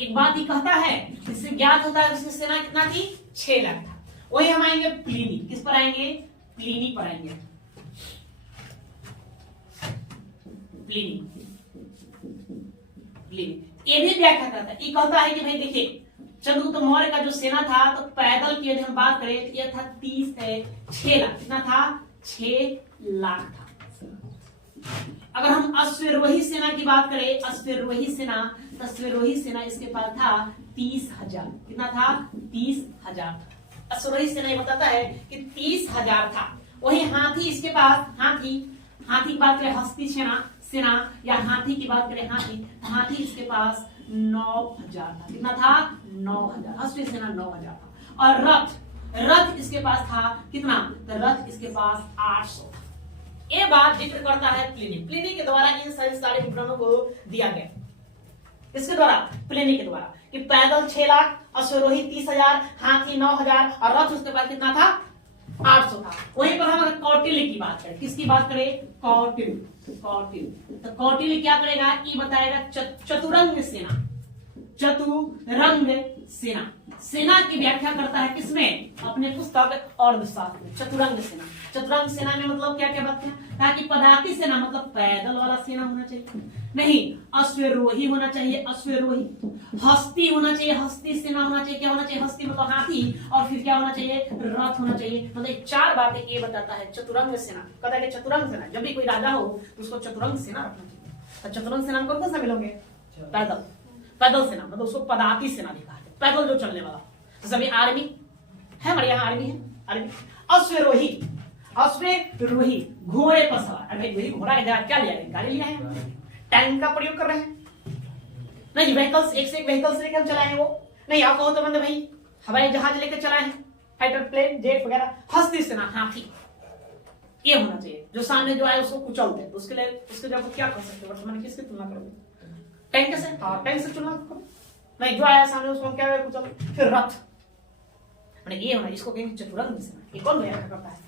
एक बात ही कहता है, इससे ज्ञात होता है उसकी सेना कितना थी, 6 लाख था। वही हम आएंगे प्लिनी, किस पर आएंगे, प्लिनी पर आएंगे। प्लिनी ये भी व्याख्या करता है, ये कहता है कि भाई देखिए चंद्रगुप्त मौर्य का जो सेना था, तो पैदल की यदि हम बात करें तो यह था 6 लाख। कितना था, 6 लाख था। अगर हम अश्वरोही सेना की बात करें, अश्वरोही सेना इसके पास था 30,000। कितना था, 30,000। अश्वरोही सेना ये बताता है कि 30,000 था। वही हाथी इसके पास, हाथी की बात करें, हस्ती सेना या हाथी की बात करें, हाथी इसके पास 9,000 था। कितना था, 9,000। हस्ती सेना 9,000 था। और रथ इसके पास था कितना, तो रथ इसके पास 800 था। ये बात जिक्र करता है प्लिनी के द्वारा इन सारे विवरणों को दिया गया। इसके द्वारा, प्लिनी के द्वारा, कि पैदल 6 लाख, अश्वरोही 30,000, हाथी 9,000 और रथ उसके पास कितना था, 800 था। वहीं पर हम अगर कौटिल्य की बात करें, किसकी बात करें, कौटिल्य। तो कौटिल्य क्या करेगा, ये बताएगा चतुरंग सेना की व्याख्या करता है किसमें, अपने पुस्तक अर्थशास्त्र में। चतुरंग सेना में मतलब क्या क्या बात है, ताकि पदाति सेना मतलब पैदल वाला सेना होना चाहिए, नहीं अश्वरोही होना चाहिए, हस्ती होना चाहिए, हस्ती सेना होना चाहिए। क्या होना चाहिए, हस्ती मतलब हाथी, और फिर क्या होना चाहिए, रथ होना चाहिए। मतलब 4 बातें ये बताता है चतुरंग सेना। कहता है चतुरंग सेना, जब भी कोई राजा हो तो उसको चतुरंग सेना रखना चाहिए। और चतुरंग सेना में कौन सा मिलोगे, पैदल सेना, मतलब उसको पदाति सेना भी कहा है, पैदल जो चलने वाला। तो सभी आर्मी है, हमारे यहाँ आर्मी है, आर्मी। अश्वरोही घोड़े पर सवार। अरे भाई घोड़ा के जगह क्या लिया है, गाड़ी लिया है, टैंक का प्रयोग कर रहे हैं, नहीं व्हीकल्स, एक से एक व्हीकल्स लेकर हम चलाए, वो नहीं। आप कहो तो बंदे भाई हवाई जहाज लेकर चलाए हैं, फाइटर प्लेन, जेट वगैरह। हस्ती सेना, हाथी ये होना चाहिए, जो सामने जो आए उसको कुचल दे। उसके लिए उसके जब क्या कर सकते हो, वर्तमान किसकी तुलना करोगे, टैंक से। हाँ, टैंक से तुलना करो, नहीं जो आया सामने उसको क्या कुचल। फिर रथ, मैंने ये होना, इसको कहेंगे चतुरंग सेना। ये कौन व्याख्या करता है,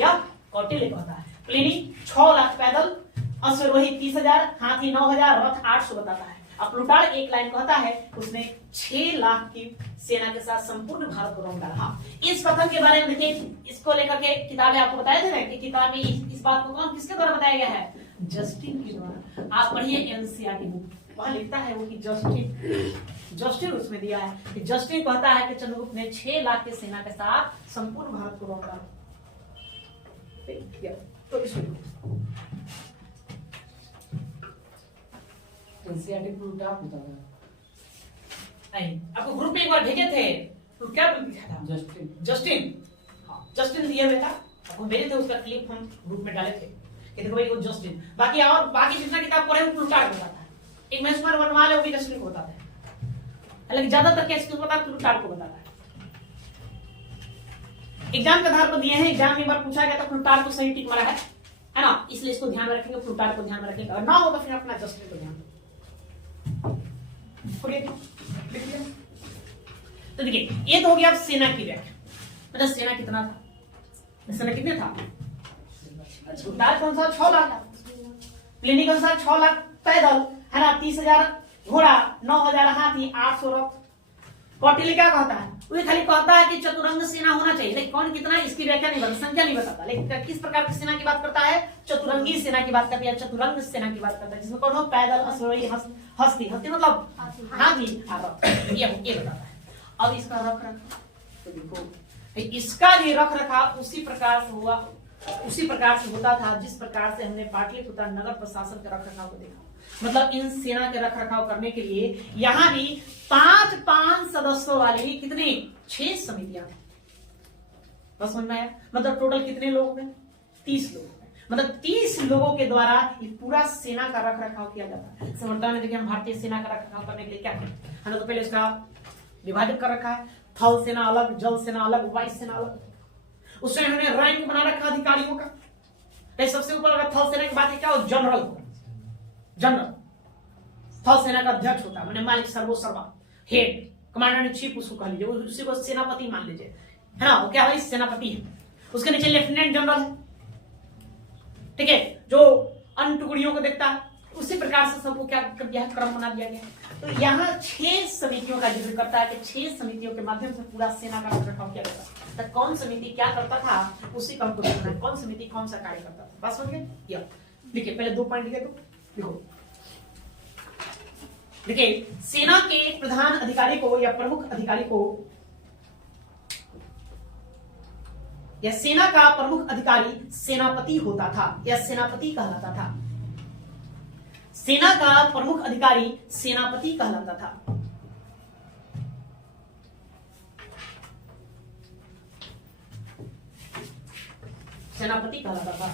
या कौटिल्य कहता है। प्लिनी 6 लाख पैदल, अश्वरोही 30,000, हाथी 9,000, रथ 800 बताता है। अब प्लूटार्क एक लाइन कहता है, उसने 6 लाख की सेना के साथ संपूर्ण भारत को रौंद डाला। इस कथन के बारे में देखिए, इसको लेकर के किताबें आपको बताए थे ना कि किताब में इस बात को कौन किसके द्वारा बताया गया है, जस्टिन के द्वारा। आप पढ़िए एनसीईआरटी बुक, वहां लिखता है वो कि जस्टिन उसमें दिया है कि जस्टिन कहता है कि चंद्रगुप्त ने 6 लाख की सेना के साथ संपूर्ण भारत को रौंद डाला। तो इसमें एनसीईआरटी प्लूटार्क होता है, नहीं आपको ग्रुप में एक बार भेजे थे, तो क्या लिखा था, जस्टिन। हाँ, जस्टिन दिया हुआ था, आपको भेजे थे, उसका क्लिप हम ग्रुप में डाले थे कि देखो भाई वो जस्टिन। बाकी जितना किताब पढ़े वो प्लूटार्क बताता है। एक महेश्वर वर्णमाला वो भी जस्टिन को बताता है, लेकिन ज्यादातर केस किसको बताता है, प्लूटार्क को बताता है। एग्जाम के आधार पर दिए हैं, एग्जाम में एक बार पूछा गया था, प्लूटार्क को सही टिक मारा है, है ना, इसलिए इसको ध्यान में रखेंगे, प्लूटार्क को ध्यान में रखेंगे, और ना होगा फिर अपना जस्टिस को ध्यान में। तो देखिए ये तो हो गया सेना की व्याख्या, मतलब सेना कितना था, सेना कितने था, प्लूटार्क के अनुसार 6 लाख, प्लिनी के अनुसार 6 लाख पैदल, है ना, 30,000 घोड़ा, 9,000 हाथी, 800 रथ। कौटिल्य क्या कहता है, वो खाली कहता है कि चतुरंग सेना होना चाहिए, लेकिन कौन कितना इसकी व्याख्या नहीं बताता, संख्या नहीं बताता, लेकिन किस प्रकार की सेना की बात करता है, चतुरंगी सेना की बात करता है, चतुरंग सेना की बात करता है, जिसमें कौन हो, पैदल, अश्वारोही, हस्ती, हस्ती मतलब हाथी, ये बताता है। अब इसका रख रखाव तो देखो, इसका भी रख रखाव उसी प्रकार से हुआ, उसी प्रकार से होता था जिस प्रकार से हमने पाटलिपुत्र नगर प्रशासन के रख रखाव को देखा। मतलब इन सेना के रख रखाव करने के लिए यहाँ भी 5 सदस्यों वाली कितने 6 समितियां थी, बस समझ में आया। मतलब टोटल कितने लोग हैं, 30 लोग हैं। मतलब 30 लोगों के द्वारा ये पूरा सेना का रख रखाव किया जाता है। वर्तमान में देखिए हम भारतीय सेना का रख रखाव करने के लिए क्या करें, है ना, तो पहले इसका विभाजित कर रखा है, थल सेना अलग, जल सेना अलग, वायु सेना अलग। उसमें हमने रैंक बना रखा अधिकारियों का, सबसे ऊपर अगर थल सेना की बात क्या हो, जनरल होगा, जनरल थल सेना का अध्यक्ष होता है, मैंने मालिक सर्वोसर्वा, हेड, कमांडर इन चीफ उसको कह लीजिए, उसी को सेनापति मान लीजिए, है ना, वो क्या है, सेनापति है। उसके नीचे लेफ्टिनेंट जनरल है, ठीक है, जो अन्य टुकड़ियों को देखता है। उसी प्रकार से सबको क्या क्रम बना दिया गया। तो यहाँ 6 समितियों का जिक्र करता है कि 6 समितियों के माध्यम से पूरा सेना का रखरखाव किया जाता है। तो कौन समिति क्या करता था उसी का हमको देखना है, कौन समिति कौन सा कार्य करता था। बात समझ गए, देखिए पहले 2 पॉइंट लिखे, तो देखो देखिए सेना के प्रधान अधिकारी को या प्रमुख अधिकारी को, या सेना का प्रमुख अधिकारी सेनापति होता था या सेनापति कहलाता था। सेना का प्रमुख अधिकारी सेनापति कहलाता था। सेनापति कहलाता था।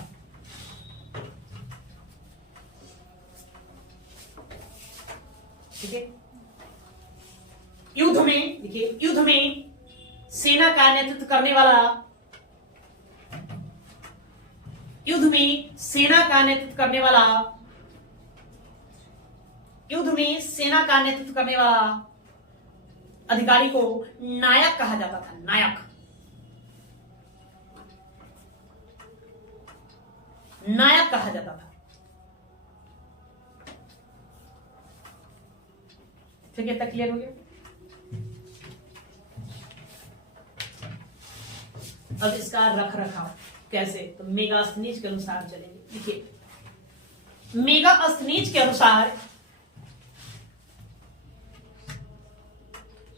ठीक है, युद्ध में देखिए, युद्ध में सेना का नेतृत्व करने वाला, युद्ध में सेना का नेतृत्व करने वाला, युद्ध में सेना का नेतृत्व करने वाला अधिकारी को नायक कहा जाता था। नायक, नायक कहा जाता था। ठीक है, तक क्लियर हो गया। अब इसका रख रखाव कैसे, तो मेगास्थनीज के अनुसार चलेंगे। देखिए मेगास्थनीज के अनुसार,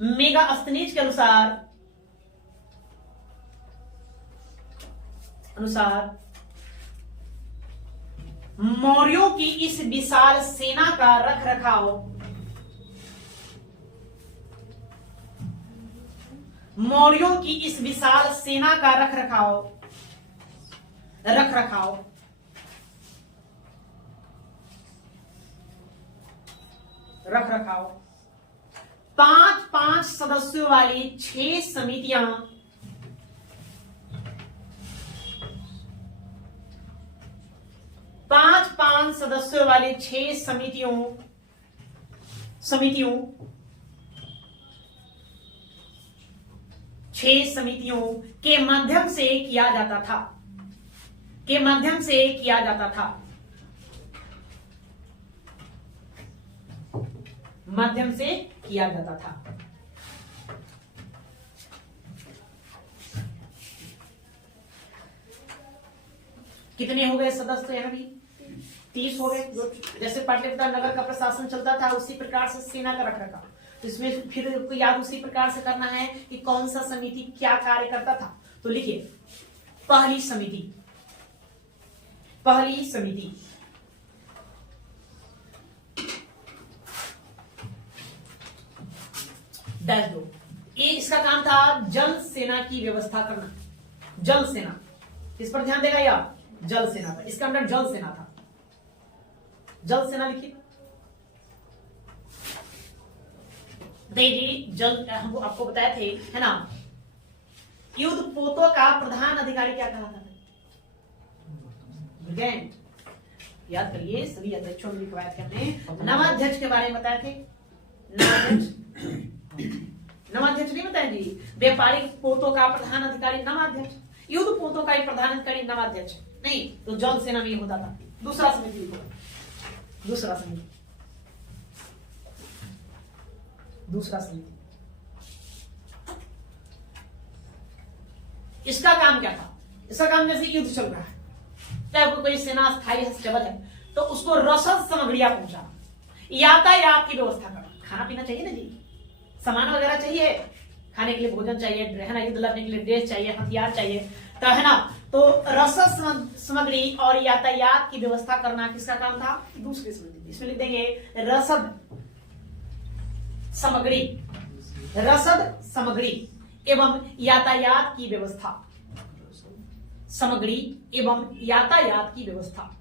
मेगास्थनीज के अनुसार मौर्यों की इस विशाल सेना का रख रखाव, मौर्यों की इस विशाल सेना का रख रखाव 5 सदस्यों वाली 6 समितियां, 5 सदस्यों वाली 6 समितियों के माध्यम से किया जाता था, माध्यम से किया जाता था। कितने हो गए सदस्य यहाँ भी, 30 हो गए। जो जैसे पाटलिपुत्र नगर का प्रशासन चलता था उसी प्रकार से सेना का रख रखा। तो इसमें फिर याद उसी प्रकार से करना है कि कौन सा समिति क्या कार्य करता था। तो लिखिए पहली समिति डैश दो, ये इसका काम था जल सेना की व्यवस्था करना। जल सेना, इस पर ध्यान देगा या जल सेना पर, इसके अंदर जल सेना था। जल सेना लिखिए, देखिए जल हमको आपको बताए थे, है ना, युद्ध पोतों का प्रधान अधिकारी क्या कहलाता था, रेजिडेंट। याद करिए सभी अध्यक्षों में रिक्वायर करने। नवाध्यक्ष के बारे में बताए थे। नवाध्यक्ष नहीं बताया जी। व्यापारिक पोतों का प्रधान अधिकारी नवाध्यक्ष, युद्ध पोतों का प्रधान अधिकारी नवाध्यक्ष नहीं, तो जल सेना में होता था। दूसरा समिति लिखो, दूसरा समिति, दूसरा समिति। इसका काम क्या था? इसका काम जैसे युद्ध चल रहा है, चाहे कोई सेना स्थायी हस्तक्षेप है, तो उसको रसद सामग्रियां पहुंचाना, यातायात की व्यवस्था करना। खाना पीना चाहिए ना जी, सामान वगैरह चाहिए, खाने के लिए भोजन चाहिए, है ना, युद्ध लड़ने के लिए ड्रेस चाहिए, हथियार चाहिए, तो है ना, तो रसद सामग्री और यातायात की व्यवस्था करना किसका काम था? दूसरी समिति। इसमें लिख देंगे रसद सामग्री, रसद सामग्री एवं यातायात की व्यवस्था, सामग्री एवं यातायात की व्यवस्था।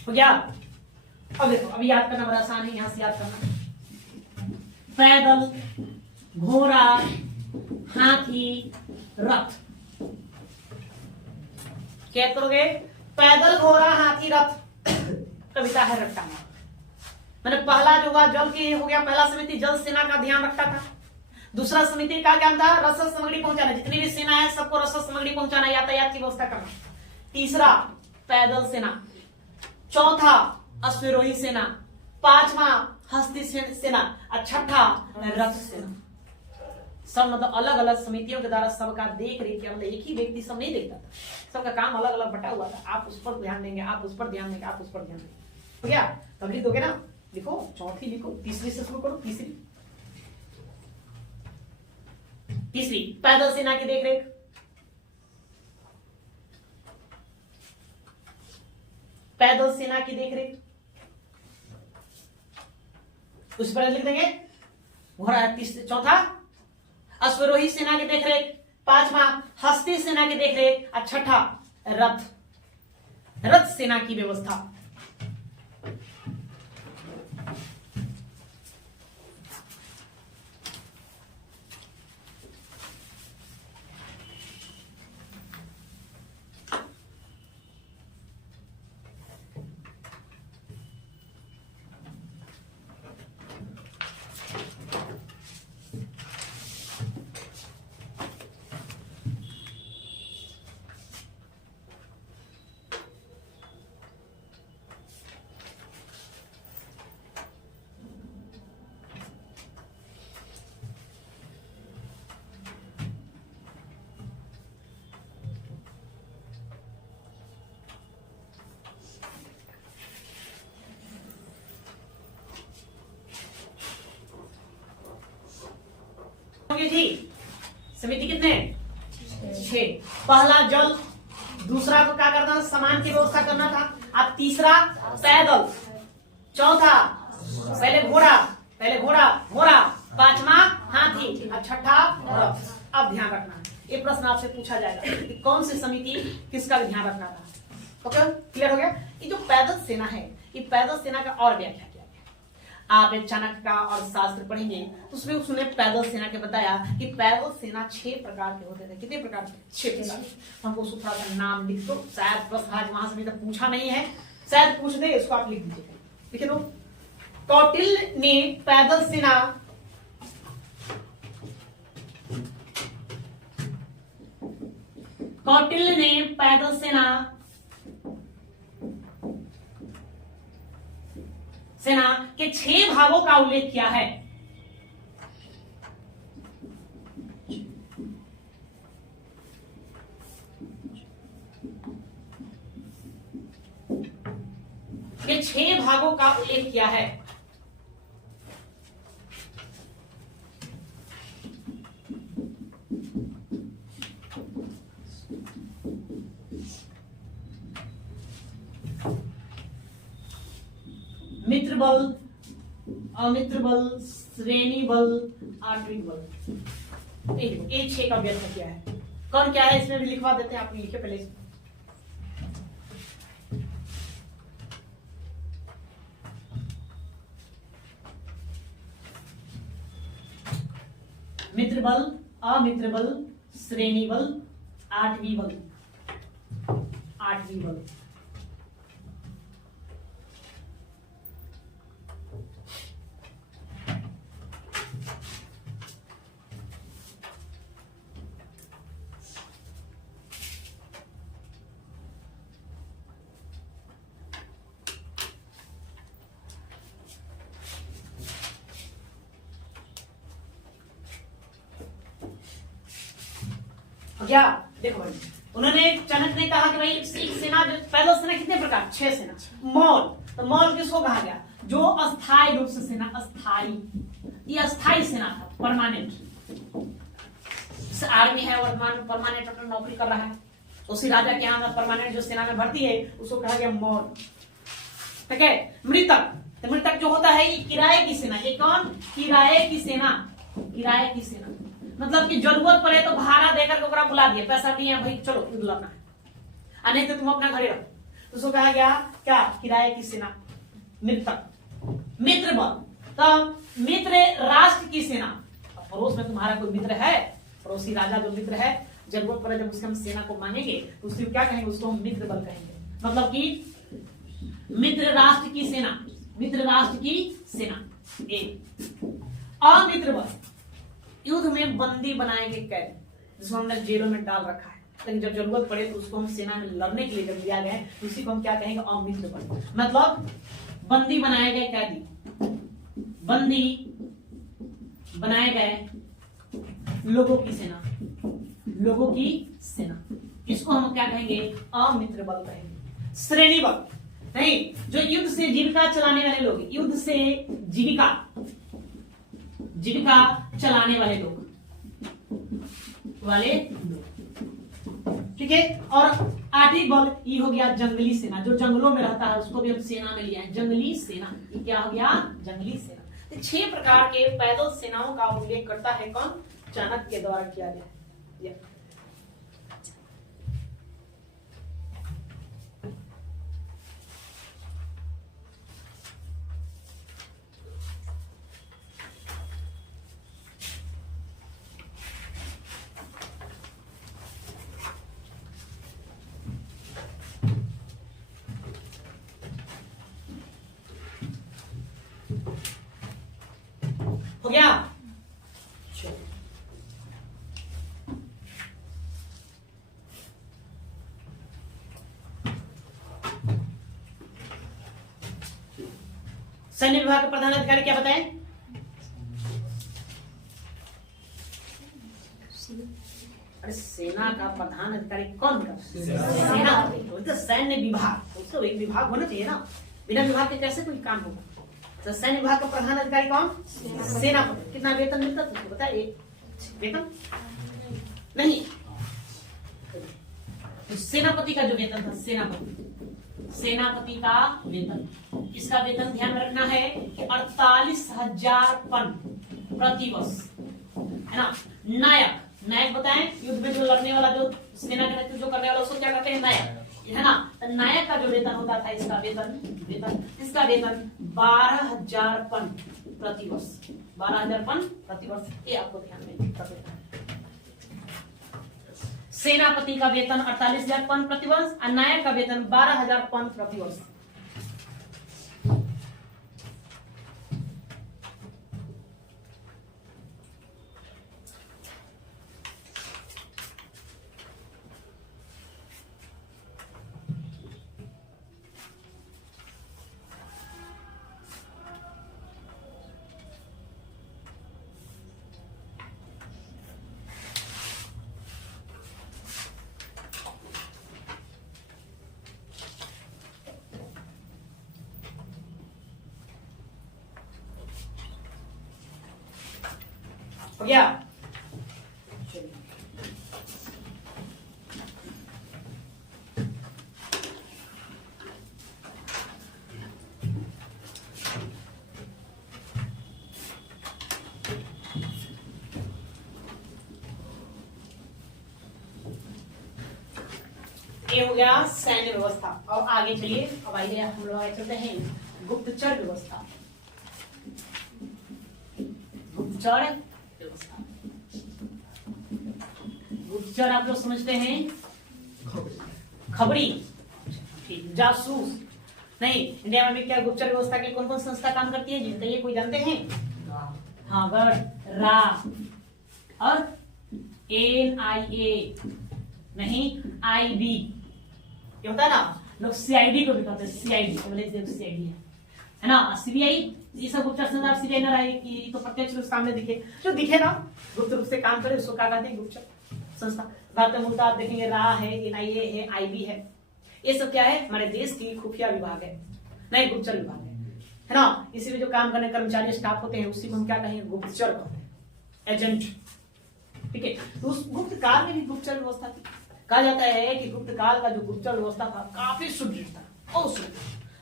हो गया? अब देखो, अभी याद करना बड़ा आसान है, यहां से याद करना। पैदल, घोड़ा, हाथी, रथ। क्या करोगे? पैदल, घोड़ा, हाथी, रथ। कविता है रट्टा। मैंने पहला जो हुआ जल की हो गया, पहला समिति जल सेना का ध्यान रखता था। दूसरा समिति का क्या था? रसद सामग्री पहुंचाना, जितनी भी सेना है सबको रसद सामग्री पहुंचाना, यातायात की व्यवस्था करना। तीसरा पैदल सेना, चौथा अश्वरोही सेना, पांचवा हस्ती सेना और छठा रथ सेना। सब मतलब अलग अलग समितियों के द्वारा सबका देख रेख किया, मतलब एक ही व्यक्ति सब नहीं देखता था, सबका काम अलग अलग बटा हुआ था। आप उस पर ध्यान देंगे, आप उस पर ध्यान देंगे, आप उस पर ध्यान देंगे। हो गया? तब लिख दोगे ना? लिखो, चौथी लिखो, तीसरी से शुरू करो। तीसरी, तीसरी पैदल सेना की देखरेख, पैदल सेना की देखरेख, उस पर लिख देंगे घोड़ा। चौथा अश्वरोही सेना की देखरेख, पांचवा हस्ती सेना की देखरेख और छठा रथ सेना की व्यवस्था। जी समिति कितने? 6। पहला जल, दूसरा को क्या करना? सामान की व्यवस्था करना था। अब तीसरा पैदल, चौथा पहले घोड़ा, पांचवा हाथी और छठा रथ। अब ध्यान रखना है, ये प्रश्न आपसे पूछा जाएगा कि कौन सी समिति किसका ध्यान रखना था। ओके, क्लियर हो गया? ये जो पैदल सेना है, ये पैदल सेना का और व्याख्या किया गया। आप एक चाणक्य का और शास्त्र पढ़ेंगे तो उसमें उसने पैदल सेना के बताया कि पैदल सेना 6 प्रकार के होते थे। कितने प्रकार के? 6 प्रकार। हमको उसको थोड़ा सा नाम लिख दो, शायद प्रश्न आज वहां से अभी तक पूछा नहीं है, शायद पूछ दे, इसको आप लिख दीजिए। लिखे दो। कौटिल्य ने पैदल सेना सेना के 6 भागों का उल्लेख किया है। ये 6 भागों का उल्लेख किया है। मित्र बल, अमित्र बल, श्रेणी बल, आंतरिक बल। ये 6 का व्याख्या किया है। कौन क्या है इसमें भी लिखवा देते हैं, आप लिखे पहले। मित्र बल, अमित्र बल, श्रेणी बल, आठवीं बल, आठवीं बल। क्या देखो भाई, उन्होंने चाणक्य ने कहा कि भाई एक सेना, पैदल सेना कितने प्रकार, 6 सेना। मॉल, तो मॉल किसको कहा गया, जो अस्थायी रूप से सेना, अस्थायी, ये अस्थायी सेना था, परमानेंट। आर्मी है वर्तमान में परमानेंट अपना नौकरी कर रहा है, उसी राजा के यहाँ परमानेंट जो सेना में भर्ती है उसको कहा गया मॉल। ठीक है। मृतक, तो मृतक जो होता है ये किराए की सेना। ये कौन, किराए की सेना, किराए की सेना मतलब कि जरूरत पड़े तो भाड़ा देकर ओकरा बुला दिए, पैसा नहीं है भाई चलो युद्ध लड़ना है, नहीं तो तुम अपना घरे रहो, तो उसको कहा गया क्या, किराए की सेना। मृतक। मित्र बल, तो मित्र राष्ट्र की सेना, पड़ोस में तुम्हारा कोई मित्र है, पड़ोसी राजा जो मित्र है, जरूरत पड़े जब उसके हम सेना को मांगेंगे तो उसको क्या कहेंगे, उसको हम मित्र बल कहेंगे। मतलब कि मित्र राष्ट्र की सेना, मित्र राष्ट्र की सेना। अमित्र बल, युद्ध में बंदी बनाए गए कैदी, जिसको हमने जेलों में डाल रखा है, लेकिन जब जरूरत पड़े तो उसको हम सेना में लड़ने के लिए जब लिया गया तो उसी को हम क्या कहेंगे, अमित्र बल। मतलब बंदी बनाए गए कैदी, बंदी बनाए गए लोगों की सेना, लोगों की सेना, इसको हम क्या कहेंगे, अमित्र बल कहेंगे। श्रेणी बल, नहीं, जो युद्ध से जीविका चलाने वाले लोग, युद्ध से जीविका, जीविका चलाने वाले लोग, ठीक है। और आठवीं बल ये हो गया जंगली सेना, जो जंगलों में रहता है उसको भी हम सेना में लिया है, जंगली सेना। ये क्या हो गया, जंगली सेना। तो 6 प्रकार के पैदल सेनाओं का उल्लेख करता है कौन, चाणक्य के द्वारा किया गया है। हो गया। सैन्य विभाग के प्रधान अधिकारी क्या बताएं, अरे सेना का प्रधान अधिकारी कौन होगा, सेनापति। तो सैन्य विभाग, तो एक विभाग होना चाहिए ना, बिना विभाग के कैसे कोई काम होगा। तो सैन्य विभाग का प्रधान अधिकारी कौन, सेनापति। कितना वेतन मिलता है तुमको बताइए, वेतन नहीं, तो सेनापति का जो वेतन था, सेनापति, सेनापति का वेतन, इसका वेतन ध्यान में रखना है कि 48,000 पन प्रति वर्ष, है ना। नायक, नायक बताएं, युद्ध में जो लड़ने वाला, जो सेना का नेतृत्व जो करने वाला, उसको क्या कहते हैं, नायक, है ना। तो नायक का जो वेतन होता था, इसका वेतन, इसका वेतन 12,000 पन प्रति वर्ष, 12,000 पन प्रति वर्ष, ये आपको ध्यान में रखना है। सेनापति का वेतन 48,000 पन प्रति वर्ष और नायक का वेतन 12,000 पन प्रति वर्ष। हो गया। ये हो गया सैन्य व्यवस्था। और आगे चलिए, अब आइए हम लोग आगे चलते हैं गुप्तचर व्यवस्था। गुप्तचर व्यवस्था गुप्तचर आप लोग समझते हैं खबरी, ठीक, जासूस नहीं। इंडिया में क्या गुप्तचर व्यवस्था की कौन कौन संस्था काम करती है जिनका ये कोई जानते हैं? हाँ, गढ़, रा और NIA नहीं IB, ये होता है ना, लोग CID को भी कहते हैं, CID CID है ना, CBI, ये सब गुप्तचर संस्था। CBI ना रहे कि तो प्रत्यक्ष रूप सामने दिखे, जो दिखे ना गुप्त रूप से काम करे उसको क्या कहते हैं? गुप्तचर संस्था। भारत में मुद्दा आप देखेंगे, रा है, NIA है, IB है, ये सब क्या है? हमारे देश की खुफिया विभाग है, नहीं गुप्तचर विभाग है ना। इसी में जो काम करने कर्मचारी स्टाफ होते हैं उसी को हम क्या कहेंगे? गुप्तचर कहते हैं, एजेंट, ठीक है। तो उस गुप्त काल में भी गुप्तचर व्यवस्था थी। कहा जाता है कि गुप्त काल का जो गुप्तचर व्यवस्था था काफी सुदृढ़ था, बहुत सुदृढ़,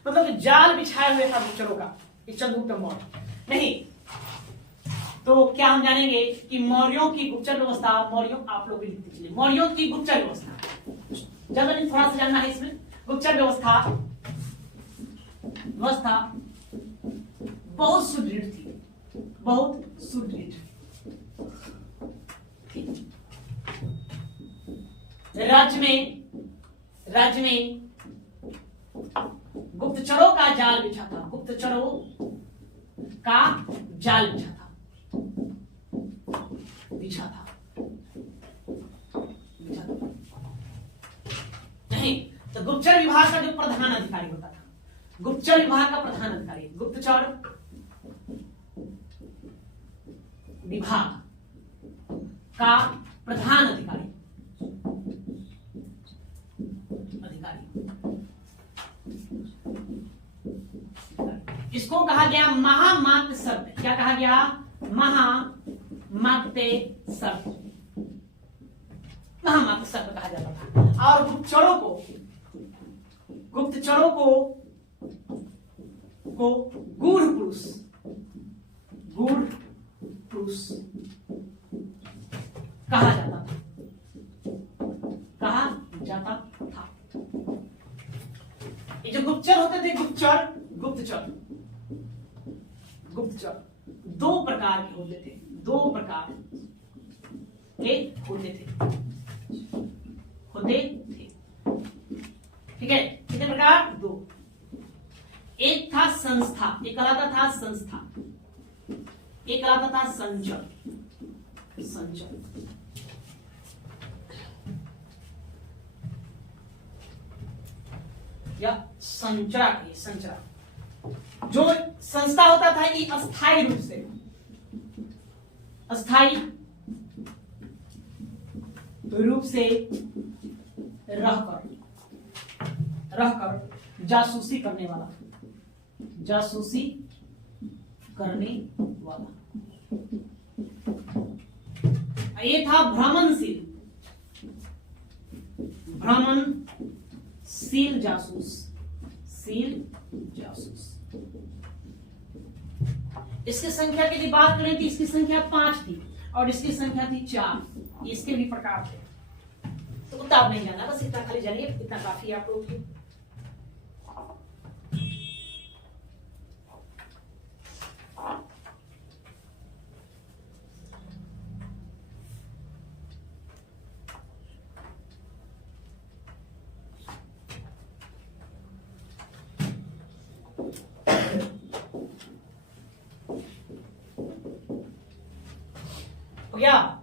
मतलब जाल बिछाया हुआ था गुप्तचरों का। चंद्रगुप्त मौर्य नहीं तो क्या हम जानेंगे कि मौर्यों की गुप्तचर व्यवस्था, मौर्यों आप लोग भी लिखते चलिए, मौर्यों की गुप्तचर व्यवस्था ज्यादा नहीं, थोड़ा सा जानना है इसमें। गुप्तचर व्यवस्था बहुत सुदृढ़ थी, बहुत सुदृढ़। राज्य में गुप्तचरों का जाल बिछा था, गुप्तचरों का जाल बिछा था नहीं। तो गुप्तचर विभाग का जो प्रधान अधिकारी होता था, गुप्तचर विभाग का प्रधान अधिकारी, गुप्तचर विभाग का प्रधान अधिकारी, इसको कहा गया महामात्र शब्द। क्या कहा गया? महामात्र शब्द, महामात्र शब्द कहा जाता था। और गुप्तचरों को गूढ़ पुरुष कहा जाता था। ये जो गुप्तचर होते थे, गुप्तचर दो प्रकार के होते थे, ठीक है। कितने प्रकार? दो। एक था संस्था, एक कहलाता था संस्था, एक कहलाता था संचर। या संचरा की संचरा। जो संस्था होता था ये अस्थायी रूप से, रहकर जासूसी करने वाला, ये था भ्रमणशील जासूस। इसकी संख्या की यदि बात करें तो इसकी संख्या 5 थी और इसकी संख्या थी 4। इसके भी प्रकार थे, तो उतना आप नहीं जाना, बस इतना खाली जानिए, इतना काफी आप लोगों की। हो गया?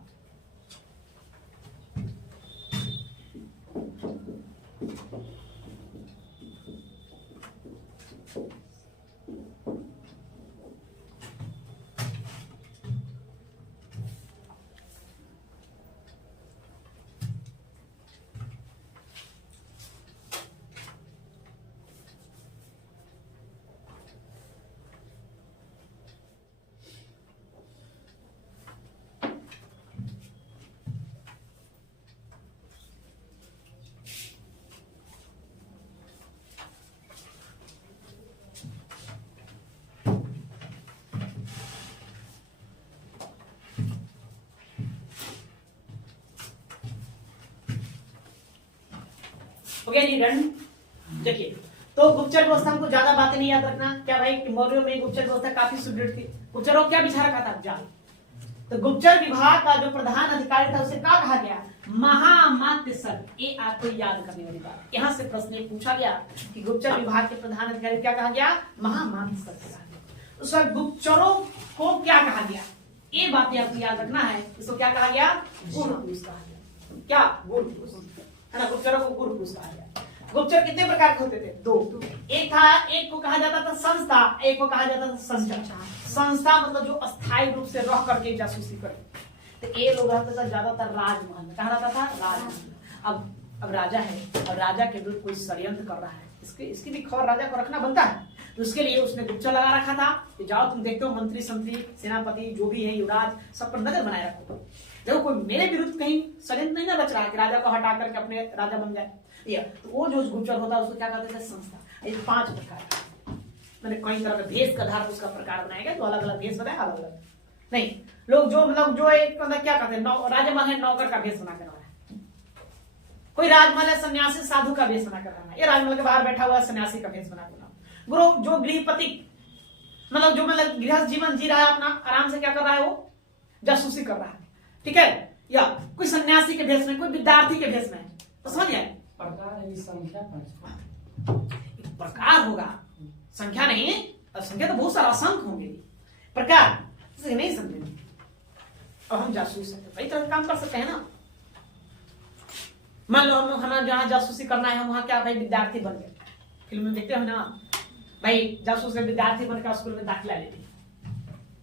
हो गया जी रन। देखिए, तो गुप्तचर व्यवस्था हमको ज्यादा बातें नहीं याद रखना। क्या भाई कि मौर्यों में गुप्तचर व्यवस्था काफी सुदृढ़ थी। गुप्तचरों क्या बिछा रखा था? जाल। तो गुप्तचर विभाग का जो प्रधान अधिकारी था उसे क्या कहा गया? महामात्य सर। ये आपको याद करने वाली बात, यहां से प्रश्न पूछा गया कि गुप्तचर विभाग के प्रधान अधिकारी क्या कहा गया? महामात्य सर। उस वक्त गुप्तचरों को क्या कहा गया? ये बातें आपको याद रखना है। इसको क्या कहा गया? गुरु पुरुष कहा गया। क्या? गुरु पुरुष है ना। गुप्तचरों को गुरु पुरुष कहा गया। गुप्तचर कितने प्रकार के होते थे? दो। एक को कहा जाता था संस्था, एक को कहा जाता था संस्था। संस्था मतलब जो अस्थायी रूप से रह करके जासूसी करे। तो ये लोग रहते थे ज्यादातर राजमहल में। कहा रहता था? राजमहल। अब राजा है और राजा के विरुद्ध कोई षड्यंत्र कर रहा है, इसकी भी खबर राजा को रखना बनता है। तो उसके लिए उसने गुप्तचर लगा रखा था कि जाओ तुम देखते हो मंत्री संत्री सेनापति जो भी है युवराज सब पर नजर बनाए रखो, देखो कोई मेरे विरुद्ध कहीं षड्यंत्र नहीं ना रच रहा है कि राजा को हटा करके अपने राजा बन जाए। तो वो जो गुप्तचर होता है उसको क्या कहते थे? संस्था। ये 5 प्रकार मैंने कई तरह का भेष का आधार पर उसका प्रकार बनाया गया। तो अलग अलग भेष बनाया, अलग अलग नहीं लोग जो मतलब जो एक मतलब क्या कहते हैं राजमहल है नौकर का भेष बना कर रहा है, कोई राजमहल है सन्यासी साधु का भेष बना कर रहा है, ये राजमहल के बाहर बैठा हुआ सन्यासी का भेष बना कर रहा है। गुरु जो गृहपति मतलब जो मतलब गृहस्थ जीवन जी रहा है अपना आराम से क्या कर रहा है? वो जासूसी कर रहा है, ठीक है। या कोई सन्यासी के भेष में, कोई विद्यार्थी के भेष में, तो समझ आए? प्रकार है संख्या प्रकार होगा, संख्या नहीं। संख्या तो बहुत सारा असंख्य होंगे, प्रकार नहीं समझेंगे। और हम जासूस हैं कई तरह काम कर सकते हैं ना। मान लो हमें जहाँ जासूसी करना है, हम वहाँ क्या भाई विद्यार्थी बन गए, फिल्म में देखते हो ना भाई जासूस विद्यार्थी बनकर स्कूल में दाखिला ले लिया,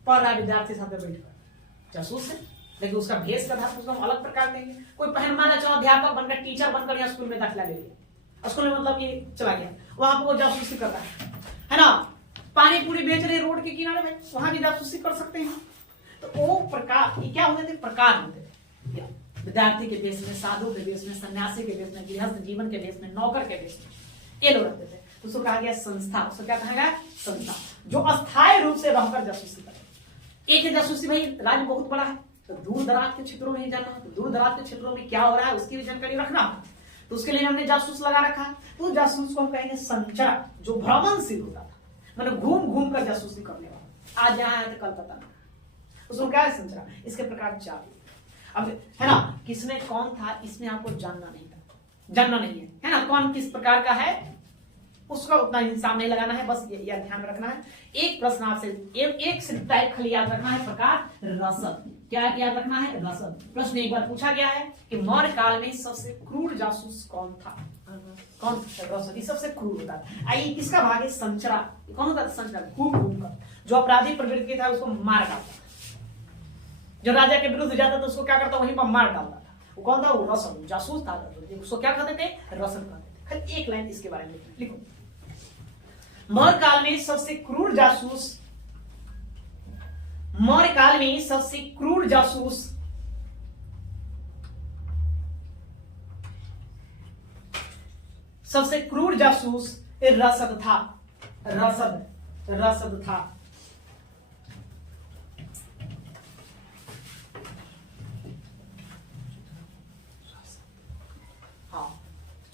पढ़ रहा विद्यार्थी साथ बैठकर जासूस है। लेकिन उसका भेष का धातु उसको हम अलग प्रकार देंगे। कोई पहन माना चाहो अध्यापक बनकर टीचर बनकर यहाँ स्कूल में दाखिला ले लिया, स्कूल में मतलब ये चला गया, वहां पर वो जासूसी कर रहा है ना। पानी पूरी बेच रहे रोड के किनारे में, वहां भी जासूसी कर सकते हैं। तो वो प्रकार ये क्या होते थे? प्रकार होते थे। विद्यार्थी के भेष में, साधु के भेष में, सन्यासी के भेष में, गृहस्थ जीवन के भेष में, नौकर के भेष में, ये लोग रहते थे। उसको कहा गया संस्था। उसको क्या कहा गया? संस्था, जो अस्थायी रूप से रहकर जासूसी करे। एक है जासूसी भाई राज्य बहुत बड़ा है तो दूर दराज के क्षेत्रों में ही जाना, तो दूर दराज के क्षेत्रों में क्या हो रहा है उसकी भी जानकारी रखना, तो उसके लिए हमने जासूस लगा रखा। तो जासूस को हम कहेंगे संचर, जो भ्रमणशील होता था, मतलब घूम घूम कर जासूसी करने वाला। आज यहाँ है तो कल पता नहीं, उसको क्या है? संचरा। इसके प्रकार 4 अब है ना। किसमें कौन था इसमें आपको जानना नहीं था, जानना नहीं है ना। कौन किस प्रकार का है उसका उतना हिसाब नहीं लगाना है, बस ये ध्यान में रखना है। एक प्रश्न आपसे एक सिर्फ टाइप खाली याद रखना है, प्रकार रसद। क्या याद रखना है? रसद। प्रश्न एक बार पूछा गया है कि मौर्य काल में सबसे क्रूर जासूस कौन था? कौन? रसद। ये सबसे क्रूर होता था। आइए किसका भाग है? संचरा। कौन होता था? संचरा। घूम घूम कर जो अपराधी प्रवृत्ति था उसको मार डालता, जो राजा के विरुद्ध जाता था उसको क्या करता? वहीं पर मार डालता था। वो कौन था? वो रसद जासूस था। उसको क्या कहते थे? रसद कहते थे। खाली एक लाइन इसके बारे में लिखो। मौर्य काल में सबसे क्रूर जासूस, मौर्य काल में सबसे क्रूर जासूस सबसे क्रूर जासूस रसद था। रसद था।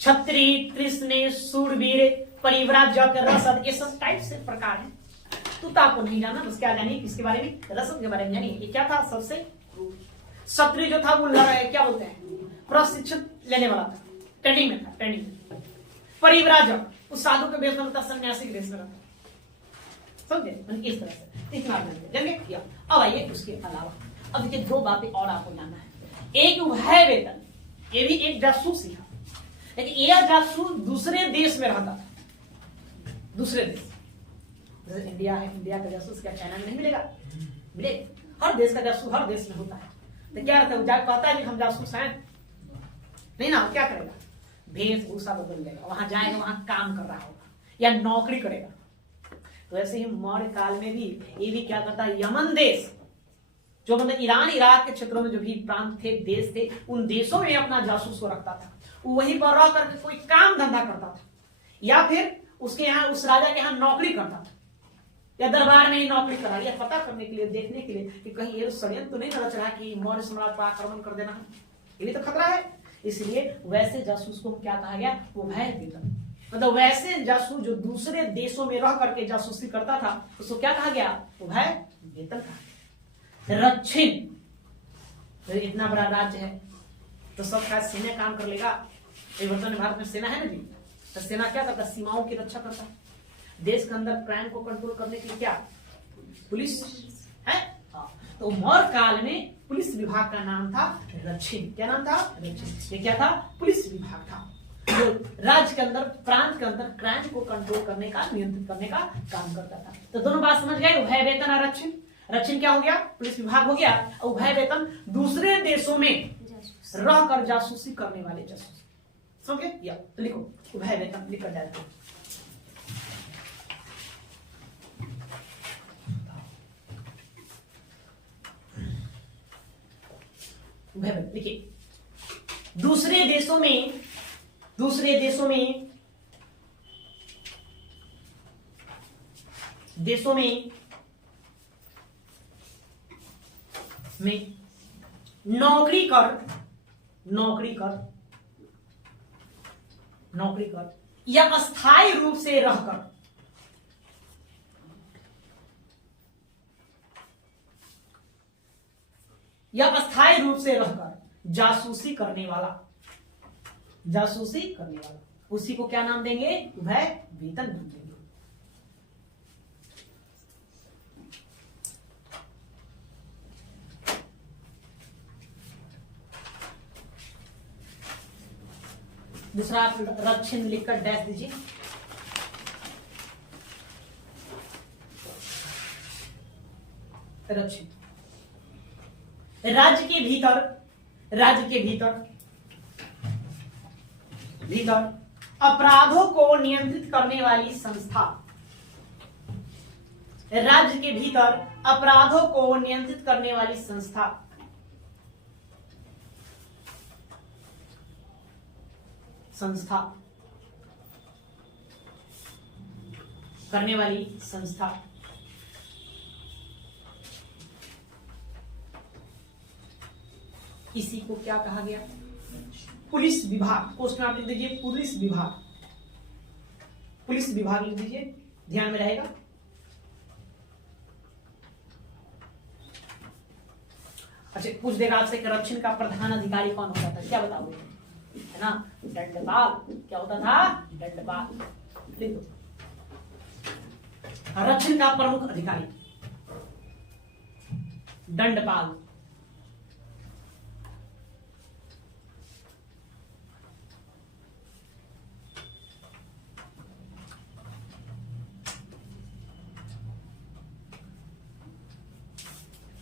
क्षत्रिय, कृष्ण, शूरवीर, परिव्राजक, रसद, ये सब टाइप से प्रकार है। तो आपको नहीं जाना, बस क्या जानिए किसके बारे में? रसद के बारे में जानिए। ये क्या था? सबसे क्षत्रिय जो था वो क्या बोलते हैं? प्रशिक्षित लेने वाला था, ट्रेनिंग में था, ट्रेनिंग में। परिव्राजक उस साधु के भेष में था, सन्यासी के भेष में था, समझे? इस तरह से इतना जानिए। अब आइए उसके अलावा अब देखिए 2 बातें और आपको जानना है। एक है वेतन, ये भी एक जासूस ही था, लेकिन यह जासूस दूसरे देश में रहता था। दूसरे देश जैसे इंडिया है, इंडिया का जासूस क्या चाइना में नहीं मिलेगा? मिलेगा। हर देश का जासूस हर देश में होता है। तो क्या रहता है? जाके कहता है कि हम जासूस हैं, नहीं ना, क्या करेगा? वेशभूषा बदल लेगा, वहां जाएगा, वहां काम कर रहा होगा या नौकरी करेगा। तो ऐसे ही मौर्य काल में भी ये भी क्या करता है? यमन देश, जो मतलब ईरान इराक के क्षेत्रों में जो भी प्रांत थे, देश थे, उन देशों में अपना जासूस को रखता था। वहीं पर रह करके कोई काम धंधा करता था, या फिर उसके यहाँ उस राजा के यहाँ नौकरी करता था, या दरबार में ही नौकरी करा, यह पता करने के लिए, देखने के लिए कि कहीं ये षड्यंत्र तो नहीं रच रहा कि मौर्य सम्राट पर आक्रमण कर देना है, ये भी तो खतरा है। इसलिए वैसे जासूस को क्या कहा गया? उभय वेतन। मतलब वैसे जासूस जो दूसरे देशों में रह करके जासूसी करता था उसको क्या कहा गया? उभय वेतन कहा गया। रक्षिण तो इतना बड़ा राज्य है तो सबका सेना काम कर लेगा। वर्तमान भारत में सेना है ना जी, तो सेना क्या करता है? सीमाओं की रक्षा करता है। देश के अंदर क्राइम को कंट्रोल करने के लिए क्या पुलिस है। तो मौर्य काल में पुलिस विभाग का नाम था रक्षिण। क्या नाम था? रक्षिण। ये क्या था? पुलिस विभाग था, जो राज्य के अंदर, प्रांत के अंदर क्राइम को कंट्रोल करने का, नियंत्रित करने का काम करता था। तो दोनों बात समझ गए, उभय वेतन और रक्षिण। रक्षिण क्या हो गया? पुलिस विभाग हो गया। उभय वेतन दूसरे देशों में रहकर जासूसी करने वाले जासूस। समझे? या तो लिखो उभय वेतन, लिख कर जाए। देखिए दूसरे देशों में नौकरी कर या अस्थायी रूप से रहकर जासूसी करने वाला उसी को क्या नाम देंगे? उभय वेतन नाम देंगे। दूसरा आप रक्षिण लिखकर डैश दीजिए। रक्षिण राज्य के भीतर अपराधों को नियंत्रित करने वाली संस्था। राज्य के भीतर अपराधों को नियंत्रित करने वाली संस्था। करने वाली संस्था। इसी को क्या कहा गया? पुलिस विभाग। क्वेश्चन आप लिख दीजिए पुलिस विभाग लिख दीजिए, ध्यान में रहेगा। अच्छा पूछ देगा आपसे कि रक्षिण का प्रधान अधिकारी कौन होता था? क्या बताओगे? है ना, दंडपाल। क्या होता था? दंडपाल। लिख दो रक्षिण का प्रमुख अधिकारी दंडपाल।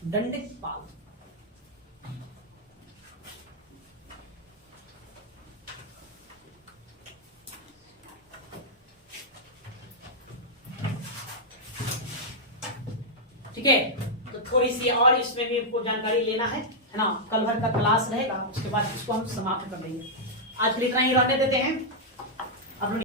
दंडपाल। ठीक है, तो थोड़ी सी और इसमें भी आपको जानकारी लेना है ना। कल भर का क्लास रहेगा, उसके बाद इसको हम समाप्त कर देंगे। आज फिर इतना ही रहने देते हैं।